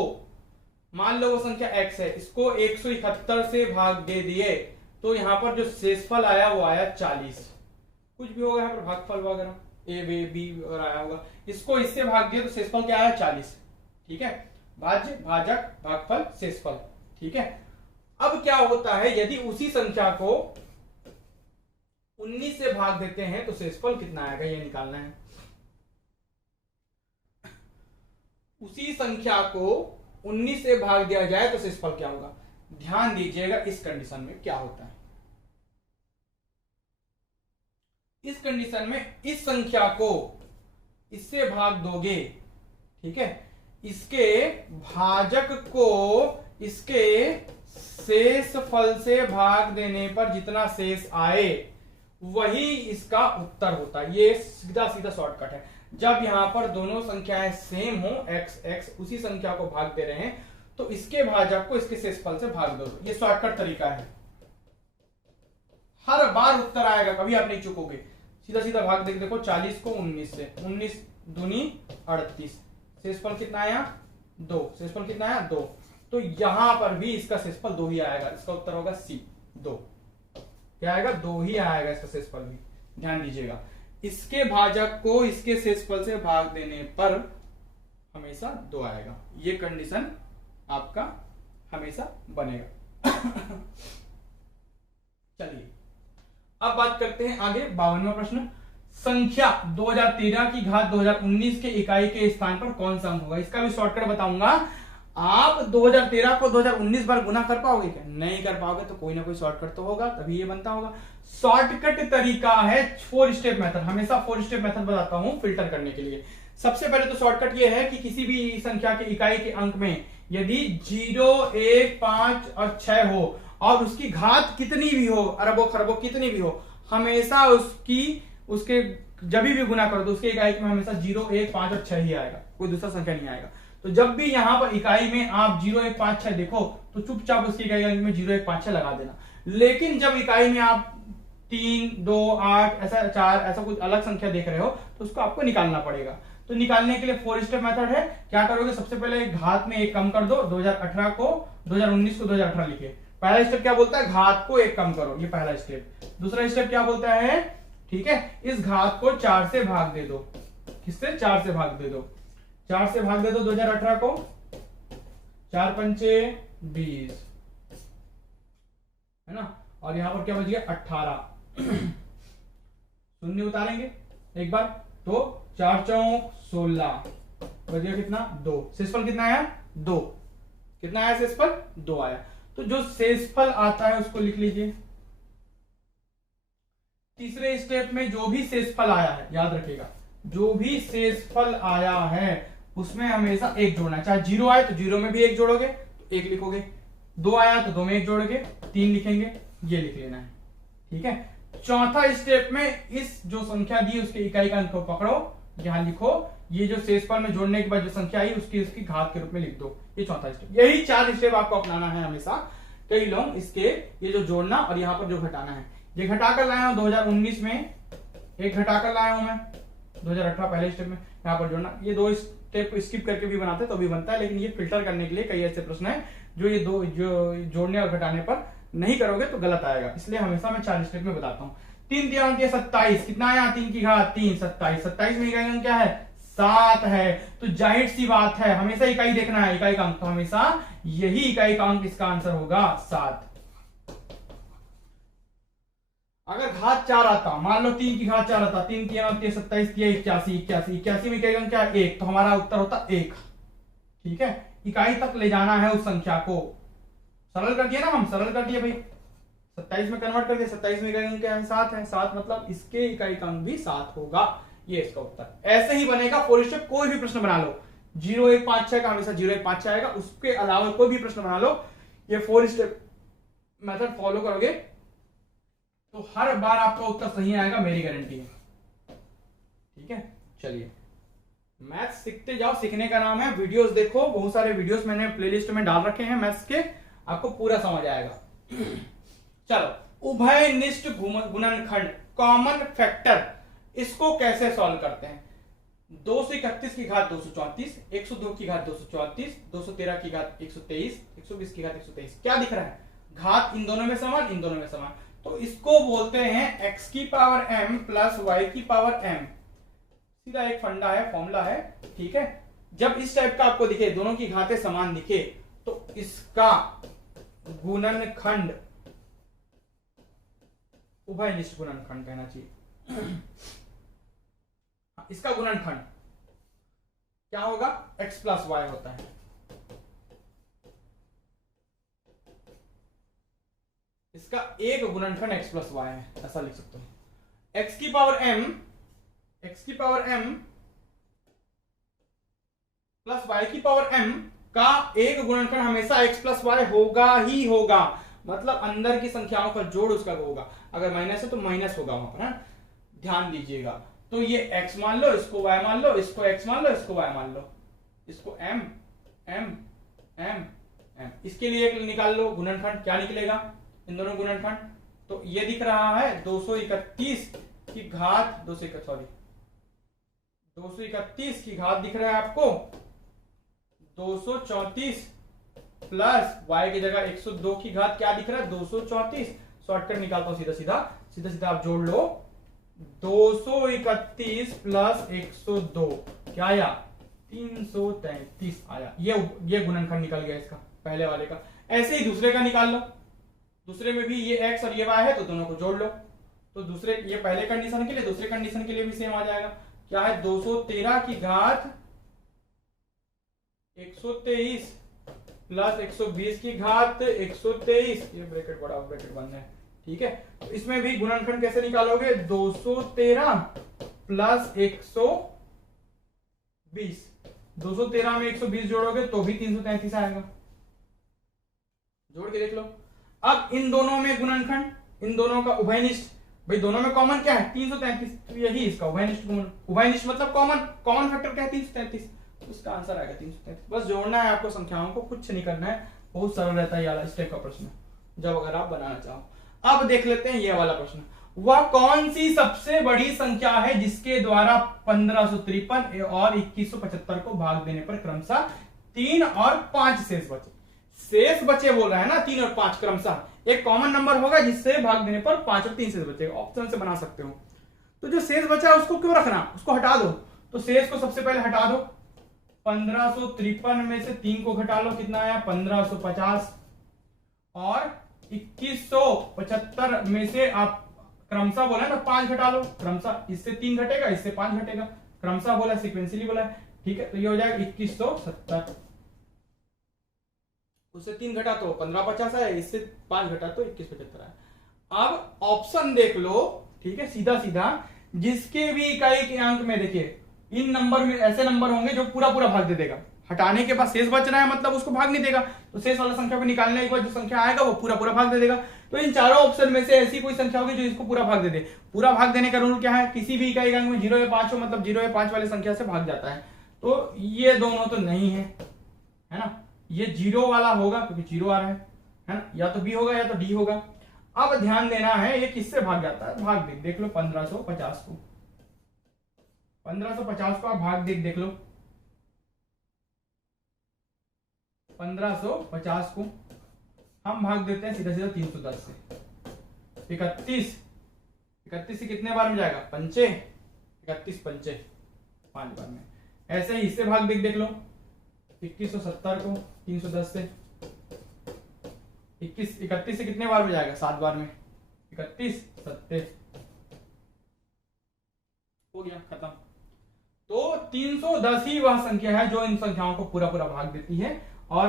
मान लो वो संख्या x है, इसको 171 से भाग दे दिए तो यहाँ पर जो शेषफल आया वो आया 40। कुछ भी होगा यहाँ पर भागफल वगैरह a b b वगैरह आया होगा, इसको इससे भाग दिया तो शेषफल क्या आया 40। ठीक है, भाज्य भाजक भागफल शेषफल। ठीक है, अब क्या होता है यदि उसी संख्या को 19 से भाग देते हैं तो शेषफल कितना आएगा ये निकालना है। उसी संख्या को 19 से भाग दिया जाए तो शेषफल क्या होगा। ध्यान दीजिएगा इस कंडीशन में क्या होता है। इस कंडीशन में इस संख्या को इससे भाग दोगे, ठीक है, इसके भाजक को इसके शेष फल से भाग देने पर जितना शेष आए वही इसका उत्तर होता है। ये सीधा सीधा शॉर्टकट है। जब यहां पर दोनों संख्याएं सेम हो, x x उसी संख्या को भाग दे रहे हैं तो इसके भाजक को इसके शेषफल से भाग दो। ये शॉर्टकट तरीका है, हर बार उत्तर आएगा, कभी आप नहीं चूकोगे। सीधा सीधा भाग देख देखो 40 को 19 से, 19 दूनी 38, शेषफल कितना आया 2, शेषफल कितना आया 2। तो यहां पर भी इसका शेषफल 2 ही आएगा, इसका उत्तर होगा सी 2। क्या आएगा 2 ही आएगा इसका शेषफल भी। ध्यान दीजिएगा, इसके भाजक को इसके शेषफल से भाग देने पर हमेशा 2 आएगा। ये कंडीशन आपका हमेशा बनेगा। चलिए अब बात करते हैं आगे 52वां प्रश्न। संख्या 2013 की घात 2019 के इकाई के स्थान पर कौन सा अंक होगा। इसका भी शॉर्टकट बताऊंगा। आप 2013 को 2019 बार गुना कर पाओगे क्या? नहीं कर पाओगे तो कोई ना कोई शॉर्टकट तो होगा, तभी ये बनता होगा। शॉर्टकट तरीका है 4 स्टेप मेथड। हमेशा 4 स्टेप मेथड बताता हूं फिल्टर करने के लिए। सबसे पहले तो शॉर्टकट ये है कि किसी भी संख्या के इकाई के अंक में यदि 0, 1, 5 और 6 हो और उसकी घात कितनी भी हो, अरबों खरबों कितनी भी हो, हमेशा उसके जब भी गुना करो तो उसके इकाई में हमेशा 0, 1, 5 और 6 ही आएगा, कोई दूसरा संख्या नहीं आएगा। तो जब भी यहां पर इकाई में आप 0, 1, 5, 6 देखो तो चुपचाप उसकी इकाई में 0, 1, 5, 6 लगा देना। लेकिन जब इकाई में आप 3, 2, 8 ऐसा 4 ऐसा कुछ अलग संख्या देख रहे हो तो उसको आपको निकालना पड़ेगा। तो निकालने के लिए 4 स्टेप मेथड है। क्या करोगे, सबसे पहले घात में 1 कम कर दो, 2018 को 2019 को 2018 लिखे। पहला स्टेप क्या बोलता है, घात को 1 कम करो, ये पहला स्टेप। दूसरा स्टेप क्या बोलता है, ठीक है, इस घात को 4 से भाग दे दो। किससे? 4 से भाग दे दो। 4 से भाग दे दो 2018 को, 4 पंचे 20, है ना। और यहां पर क्या बच गया 18। शून्य उतारेंगे एक बार तो 4 चौक 16, बच गया कितना 2। शेषफल कितना आया 2। कितना आया शेषफल 2 आया। तो जो शेषफल आता है उसको लिख लीजिए। तीसरे स्टेप में जो भी शेषफल आया है, याद रखिएगा, जो भी शेषफल आया है उसमें हमेशा 1 जोड़ना है। चाहे 0 आए तो 0 में भी 1 जोड़ोगे तो 1 लिखोगे, 2 आया तो 2 में 1 जोड़ोगे 3 लिखेंगे, ये लिख लेना है। ठीक है। चौथा स्टेप में इस जो संख्या दी उसके इकाई का अंक को पकड़ो, यहां लिखो, ये जो शेषफल में जोड़ने के बाद जो संख्या आई उसकी घात के रूप में लिख दो। ये चौथा स्टेप। यही 4 स्टेप आपको अपनाना है हमेशा। कई लोग इसके ये जो जोड़ना और यहाँ पर जो घटाना है, ये घटाकर लाया हूं 2019 में, एक घटाकर लाया हूं मैं 2018 पहले स्टेप में, यहाँ पर जोड़ना। ये 2 स्टेप को स्किप करके भी बनाते तो भी बनता है, लेकिन ये फिल्टर करने के लिए कई ऐसे प्रश्न है जो ये 2 जो जोड़ने और घटाने पर नहीं करोगे तो गलत आएगा। इसलिए हमेशा मैं 4 स्टेप में बताता हूँ। 3 दिया 27, कितना आया 3 की घात 3, 27। 27 में इकाई क्या है 7 है। तो जाहिर सी बात है हमेशा इकाई देखना है, इकाई का अंक, तो हमेशा यही इकाई का अंक इसका आंसर होगा 7। अगर घात 4 आता, मान लो 3 की घात 4 आता, 3 की 27 की 81, 81 में इकाई का अंक क्या है 1, तो हमारा उत्तर होता 1। ठीक है, इकाई तक ले जाना है उस संख्या को। सरल कर दिया ना, हम सरल कर दिया भाई, 27 में कन्वर्ट कर दिया, 27 में इकाई अंक क्या है 7 है, 7 मतलब इसके इकाई का अंक भी 7 होगा। ये इसका उत्तर। ऐसे ही बनेगा 4 स्टेप। कोई भी प्रश्न बना लो, 0, 1, 5, 6 का हमेशा 0, 1, 5, 6 आएगा। उसके अलावा कोई भी प्रश्न बना लो, ये 4 स्टेप मेथड फॉलो करोगे तो हर बार आपका उत्तर सही आएगा, मेरी गारंटी है। ठीक है, चलिए मैथ्स सीखते जाओ। सीखने का नाम है, वीडियोस देखो, बहुत सारे वीडियोस मैंने प्लेलिस्ट में डाल रखे हैं मैथ्स के, आपको पूरा समझ आएगा। चलो, उभयनिष्ठ गुणनखंड, कॉमन फैक्टर, इसको कैसे सॉल्व करते हैं। 231 की घात 234, 102 की घात 234, 213 की घात 123, 120 की घात 123। क्या दिख रहा है? घात इन दोनों में समान, इन दोनों में समान, तो इसको बोलते हैं x की पावर m प्लस y की पावर m। सीधा एक फंडा है, फॉर्मूला है, ठीक है। जब इस टाइप का आपको दिखे, दोनों की घातें समान दिखे, तो इसका गुणनखंड, उभयनिष्ठ गुणनखंड कहना चाहिए, इसका गुणनखंड क्या होगा? x प्लस वाई होता है। इसका एक गुणनखंड x प्लस वाई है, ऐसा लिख सकते हो। x की पावर m प्लस y की पावर m का एक गुणनखंड हमेशा x प्लस वाई होगा ही होगा। मतलब अंदर की संख्याओं का जोड़ उसका होगा। अगर माइनस है तो माइनस होगा वहां पर, ध्यान दीजिएगा। तो ये x मान लो, इसको y मान लो, इसको x मान लो, इसको y मान लो, इसको m m m m। इसके लिए एक निकाल लो गुणनखंड, क्या निकलेगा? इन दोनों गुणनखंड, तो ये दिख रहा है 231 की घात 231 की घात दिख रहा है आपको 234 प्लस y की जगह 102 की घात क्या दिख रहा है? 234। शॉर्टकट निकालता हूं, सीधा सीधा आप जोड़ लो। 231 प्लस 102 क्या आया? 333 आया। ये गुणनखंड निकल गया इसका, पहले वाले का। ऐसे ही दूसरे का निकाल लो। दूसरे में भी ये x और ये y है, तो दोनों को जोड़ लो। तो दूसरे, ये पहले कंडीशन के लिए, दूसरे कंडीशन के लिए भी सेम आ जाएगा। क्या है? 213 की घात 123 प्लस 120 की घात 123। ये ब्रैकेट बड़ा, ब्रैकेट बंद है, ठीक है। तो इसमें भी गुणनखंड कैसे निकालोगे? 213 प्लस 120, 213 में 120 जोड़ोगे तो भी 333 आएगा। जोड़ के देख लो। अब इन दोनों में गुणनखंड, इन दोनों का उभयनिष्ठ, भाई दोनों में कॉमन क्या है? 333, तो यही इसका उभयनिष्ठ गुण। उभयनिष्ठ मतलब कॉमन फैक्टर क्या है? 333, उसका आंसर आएगा 333। बस जोड़ना है आपको संख्याओं को, कुछ नहीं करना है, बहुत सरल रहता है ये वाला इस टाइप का प्रश्न, जब अगर आप बनाना चाहो। अब देख लेते हैं ये वाला प्रश्न। वह कौन सी सबसे बड़ी संख्या है जिसके द्वारा 1553 और 2175 को भाग देने पर क्रमशः 3 और 5 शेष बचे? शेष बचे बोल रहा है ना, 3 और 5 क्रमशः। एक कॉमन नंबर होगा जिससे भाग देने पर 5 और 3 शेष बचेगा। ऑप्शन से बना सकते हो। तो जो शेष बचा है उसको क्यों रखना, उसको हटा दो। तो शेष को सबसे पहले हटा दो। 1553 में से 3 को घटा लो, कितना आया? 1550। और 2175 में से आप क्रमशः बोला ना 5 घटा लो, क्रमशः इससे 3 घटेगा, इससे 5 घटेगा, क्रमशः बोला, सीक्वेंशियली बोला है, ठीक है। तो ये हो जाएगा 2170। उससे 3 घटा तो 1550 है, इससे 5 घटा तो 2175 है। अब ऑप्शन देख लो, ठीक है, सीधा सीधा। जिसके भी इकाई के अंक में देखिए, इन नंबर में ऐसे नंबर होंगे जो पूरा पूरा भाग दे देगा। हटाने के बाद शेष बच रहा है, मतलब उसको भाग नहीं देगा। तो शेष वाला संख्या को निकालने के बाद जो संख्या आएगा वो पूरा पूरा भाग दे देगा। तो इन चारों ऑप्शन में से ऐसी कोई संख्या होगी जो इसको पूरा भाग दे दे। पूरा भाग देने का रूल क्या है? किसी भी इकाई के अंक में 0 या 5 हो, मतलब 0 या 5 वाली संख्या से भाग जाता है। तो ये दोनों तो नहीं है, है ना। ये 0 वाला होगा क्योंकि 0 आ रहा है ना। या तो बी होगा या तो डी होगा। अब ध्यान देना है ये किससे भाग जाता है। भाग देख लो 1550 को, 1550 को आप भाग देख लो। 1550 को हम भाग देते हैं सीधा सीधा 310 से। 31 से कितने बार में जाएगा? पंचे, 31 पंचे 5 बार में। ऐसे ही इससे भाग देख लो। 2170 को 310 से। 31 से कितने बार में जाएगा? 7 बार में। 31 70 हो गया, खत्म। तो 310 ही वह संख्या है जो इन संख्याओं को पूरा पूरा भाग देती है, और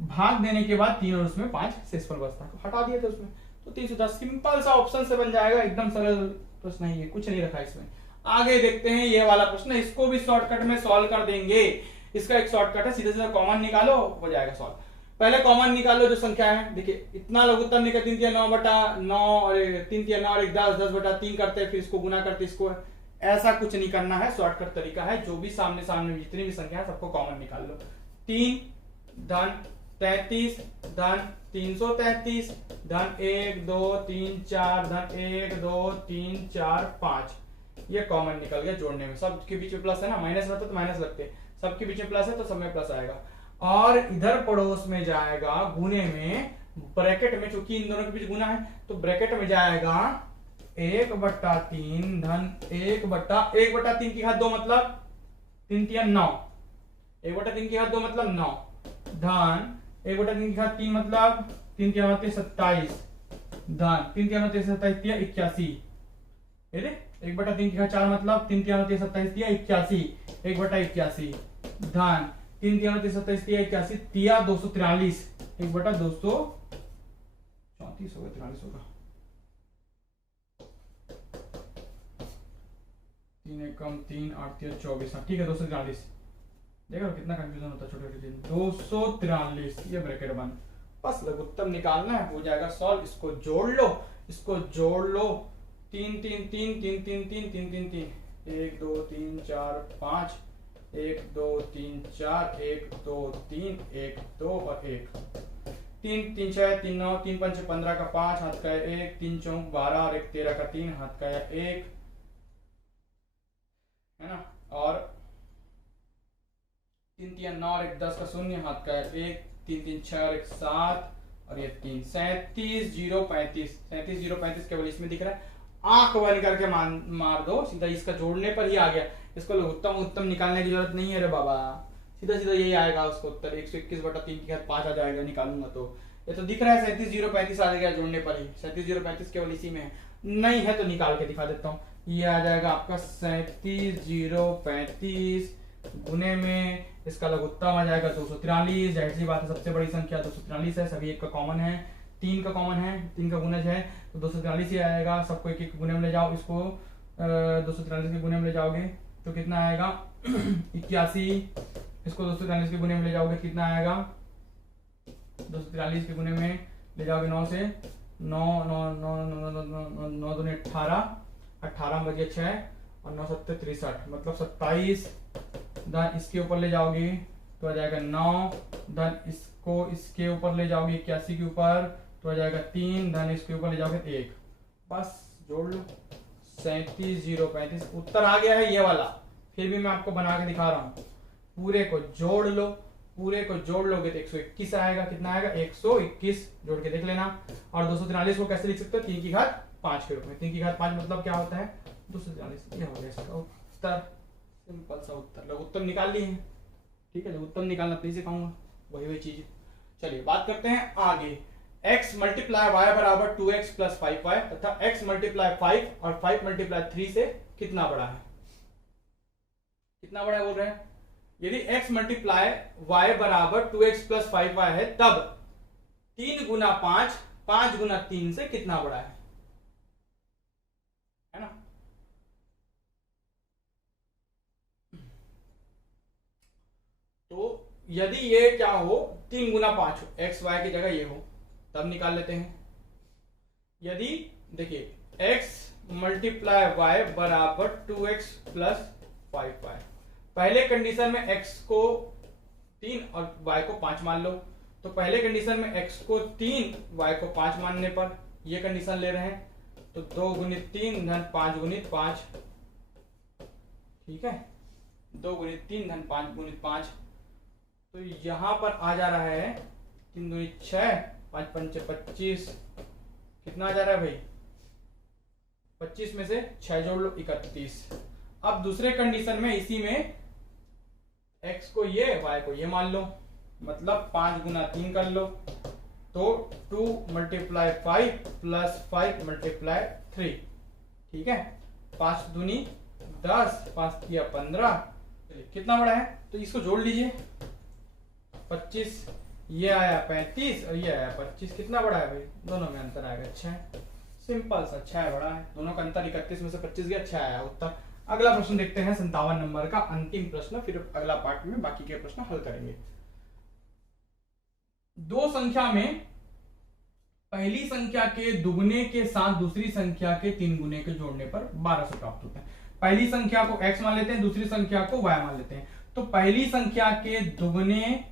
भाग देने के बाद 3 और उसमें 5 शेषफल बचता है। हटा दिए थे उसमें, तो 310 सिंपल सा ऑप्शन से बन जाएगा। एकदम सरल प्रश्न है ये, कुछ नहीं रखा इसमें। आगे देखते हैं ये वाला प्रश्न। इसको भी शॉर्टकट में सॉल्व कर देंगे। इसका एक शॉर्टकट है, सीधे सीधे कॉमन निकालो, हो जाएगा सॉल्व। पहले कॉमन निकालो जो संख्या है। देखिए इतना लघुत्तम निकल 3 3 9 बटा 9 और 3 3 9 और 1 10 10 बटा 3 करते हैं, फिर इसको गुना करते, इसको ऐसा कुछ नहीं करना है। शॉर्टकट तरीका है, जो भी सामने सामने जितनी भी संख्या है सबको कॉमन निकाल लो। 3 धन 33 धन 333 धन 1 2 3 4 धन 1 2 3 4 5। ये कॉमन निकल गया जोड़ने में, सबके बीच में प्लस है ना, माइनस रहता तो माइनस लगते, सबके बीच में प्लस है तो सब में प्लस आएगा। और इधर पड़ोस में जाएगा गुने में, ब्रैकेट में, चूंकि इन दोनों के बीच गुना है तो ब्रैकेट में जाएगा 1/3 धन 1/3 की घात 2 मतलब 3 तिया 9, 1/3 की घात 2 मतलब 9 धन 1/3 की घात 3 मतलब 3 तिया 27 धन 3 तिया 27 तिया 81, 1/3 की घात 4 मतलब 3 तिया 27 तिया 81, 1/81 धन 3 तिया 27 तिया 81 तिया 243, 1/234 होगा, 43 होगा, 3 एकम 3 8 तिया 24, हाँ ठीक है 243। देखो कितना कंफ्यूजन होता है छोटे छोटे चीज। 243 ये ब्रैकेट बंद, बस लघुत्तम निकालना है, हो जाएगा सॉल्व। इसको जोड़ लो, इसको जोड़ लो, 3 3 3 3 3 3 3 3 3 1 2 3 4 5 1 2 3 4 1 2 3 1 2 और 1 3 3 6 3 9 3 5 15 का 5 हाथ का 1 3 4 12 और 1 13 का 3 हाथ का 1 है ना, और 3 3 9 और 1 10 का 0 हाथ का 1 3 3 6 और 1 7 और ये 3 37 0 35 37 0 35 केवल इसमें दिख रहा है, आंख बंद करके मार दो सीधा, इसका जोड़ने पर ही आ गया। इसको उत्तम उत्तम निकालने की जरूरत नहीं है रे बाबा, सीधा सीधा यही आएगा उसको उत्तर, 121/3 की घात 5 आ जाएगा निकालूंगा तो। ये तो दिख रहा है 37 0 35 आ जाएगा जोड़ने पर ही, 37 0 35 केवल इसी में है, नहीं है तो निकाल के दिखा देता हूँ। ये आ जाएगा आपका 37 0 35 गुने में इसका लघुत्तम आ जाएगा 243, जाहिर सी बात है सबसे बड़ी संख्या 243 है, सभी एक का कॉमन है, 3 का कॉमन है, 3 का गुणज है तो 243 ही आएगा। सबको एक एक गुने में ले जाओ, इसको 243 के गुने में ले जाओगे तो कितना आएगा 81, इसको 243 के गुने में ले जाओगे कितना आएगा 243 के गुने में ले जाओगे 9 से 9 9 9 9 2 18 18 बजे 6 और 9 7 63 मतलब 27 धन इसके ऊपर ले जाओगे तो आ जाएगा 9 धन इसको इसके ऊपर ले जाओगे 81 के ऊपर तो आ जाएगा 3 धन इसके ऊपर ले जाओगे 1, बस जोड़ लो 37 0 35 उत्तर आ गया है ये वाला। फिर भी मैं आपको बना के दिखा रहा हूँ, पूरे को जोड़ लो, पूरे को जोड़ लोगे तो 121 आएगा, कितना आएगा 121, जोड़ के देख लेना। और 243 को कैसे लिख सकते हो 3 की घात 5 के रूप में, 3 की घात 5 मतलब क्या होता है 243, ये हो गया इसका उत्तर, सिंपल सा उत्तर। लघुत्तम निकाल लिए हैं, ठीक है, लघुत्तम निकालना नहीं सिखाऊंगा, वही चीज। चलिए बात करते हैं आगे, x मल्टीप्लाई y बराबर 2x प्लस 5y तथा x मल्टीप्लाई 5 और 5 मल्टीप्लाई 3 से कितना बड़ा है, कितना बड़ा है बोल रहे हैं। यदि x मल्टीप्लाई y बराबर 2x प्लस 5y है तब 3 गुना 5 5 गुना 3 से कितना बड़ा है ना। तो यदि ये क्या हो 3 गुना 5 हो, x y की जगह ये हो तब निकाल लेते हैं। यदि देखिए x मल्टीप्लाई y बराबर 2x प्लस 5y, पहले कंडीशन में x को 3 और y को 5 मान लो, तो पहले कंडीशन में x को 3 y को 5 मानने पर ये कंडीशन ले रहे हैं तो 2 गुणित 3 धन 5 गुणित 5, ठीक है 2 गुणित 3 धन 5 गुणित 5, तो यहां पर आ जा रहा है 3 गुणित 6 5 5 25, कितना आ जा रहा है भाई 25 में से 6 जोड़ लो 31। अब दूसरे कंडीशन में इसी में x को ये y को ये मान लो, मतलब 5 गुना 3 कर लो तो 2 मल्टीप्लाई 5 प्लस 5 मल्टीप्लाई 3, ठीक है 5 दूनी 10 5 किया 15, कितना बड़ा है तो इसको जोड़ लीजिए 25, ये आया 35 और ये आया 25, कितना बड़ा है भाई दोनों में अंतर आएगा 6, सिंपल सा 6 बड़ा है, दोनों का अंतर 31 में से 25 गया 6 आया उत्तर। अगला प्रश्न देखते हैं 57 नंबर का अंतिम प्रश्न, फिर अगला पार्ट में बाकी के प्रश्न हल करेंगे। दो संख्या में पहली संख्या के दुगुने के साथ दूसरी संख्या के 3 गुने के जोड़ने पर 1200 प्राप्त होता है। पहली संख्या को x मान लेते हैं, दूसरी संख्या को y मान लेते हैं, तो पहली संख्या के दुगुने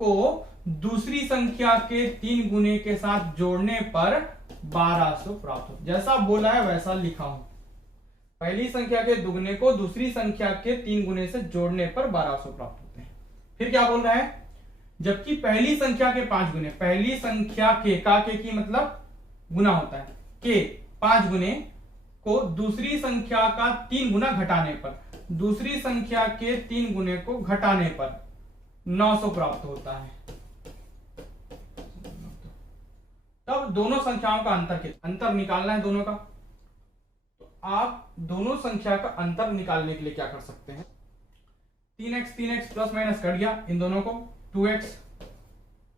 को दूसरी संख्या के 3 गुने के साथ जोड़ने पर 1200 प्राप्त होता है। जैसा बोला है वैसा लिखा हूं, पहली संख्या के दुगने को दूसरी संख्या के 3 गुने से जोड़ने पर 1200 प्राप्त होते हैं। फिर क्या बोल रहा है, जबकि पहली संख्या के 5 गुने, पहली संख्या के की मतलब गुना होता है, के 5 गुने को दूसरी संख्या का 3 गुना घटाने पर, दूसरी संख्या के 3 गुने को घटाने पर 900 प्राप्त होता है। तब दोनों संख्याओं का अंतर निकालना है दोनों का। तो आप दोनों संख्या का अंतर निकालने के लिए क्या कर सकते हैं, 3x प्लस माइनस कट गया, इन दोनों को 2x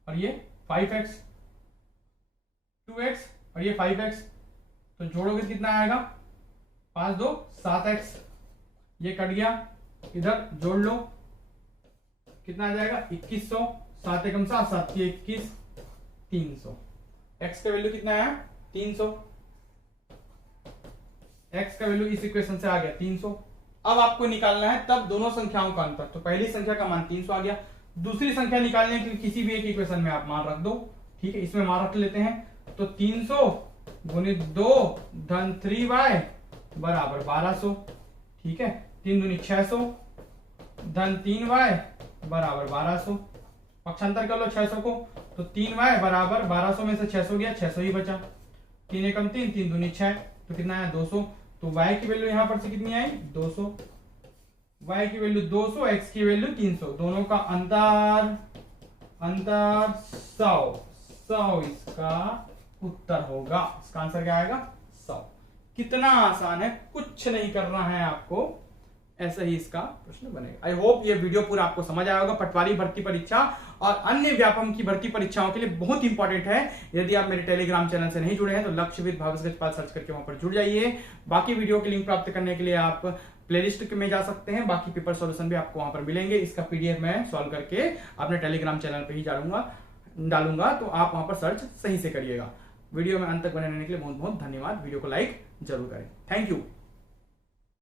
और ये 5x, 2x और ये 5x, तो जोड़ोगे कितना आएगा, 5 2 7x, ये कट गया, इधर जोड़ लो कितना आ जाएगा 2100, 7 एकम 7, 7 के 21, 300। x का वैल्यू कितना आया 300, x का वैल्यू इस इक्वेशन से आ गया 300। अब आपको निकालना है तब दोनों संख्याओं का अंतर, तो पहली संख्या का मान 300 आ गया, दूसरी संख्या निकालने के लिए किसी भी एक इक्वेशन में आप मान रख दो, ठीक है, इसमें मान रख लेते हैं, तो 300 गुणित 2 धन 3y बराबर 1200, ठीक है, 3 दूनी 600 धन 3y बराबर 1200, पक्षांतर कर लो 600 को, तो 3y बराबर 1200 में से 600 गया, 600 ही बचा, 3 एकम 3, 3 दूनी 6, तो कितना आया 200, तो y की वैल्यू यहां पर से कितनी आई 200, y की वैल्यू 200, x की वैल्यू 300, दोनों का अंतर 100 इसका उत्तर होगा। इसका आंसर क्या आएगा 100। कितना आसान है, कुछ नहीं करना है आपको, ऐसा ही इसका प्रश्न बनेगा। आई होप ये वीडियो पूरा आपको समझ आया होगा। पटवारी भर्ती परीक्षा और अन्य व्यापम की भर्ती परीक्षाओं के लिए बहुत इंपॉर्टेंट है। यदि आप मेरे टेलीग्राम चैनल से नहीं जुड़े हैं तो लक्ष्यविद भावेश गजपाल सर्च करके वहां पर जुड़ जाइए। बाकी वीडियो की लिंक प्राप्त करने के लिए आप प्लेलिस्ट में जा सकते हैं, बाकी पेपर सॉल्यूशन भी आपको वहां पर मिलेंगे। इसका पीडीएफ मैं सॉल्व करके अपने टेलीग्राम चैनल पर ही डालूंगा, तो आप वहां पर सर्च सही से करिएगा। वीडियो में अंत तक बने रहने के लिए बहुत बहुत धन्यवाद। वीडियो को लाइक जरूर करें। Thank you.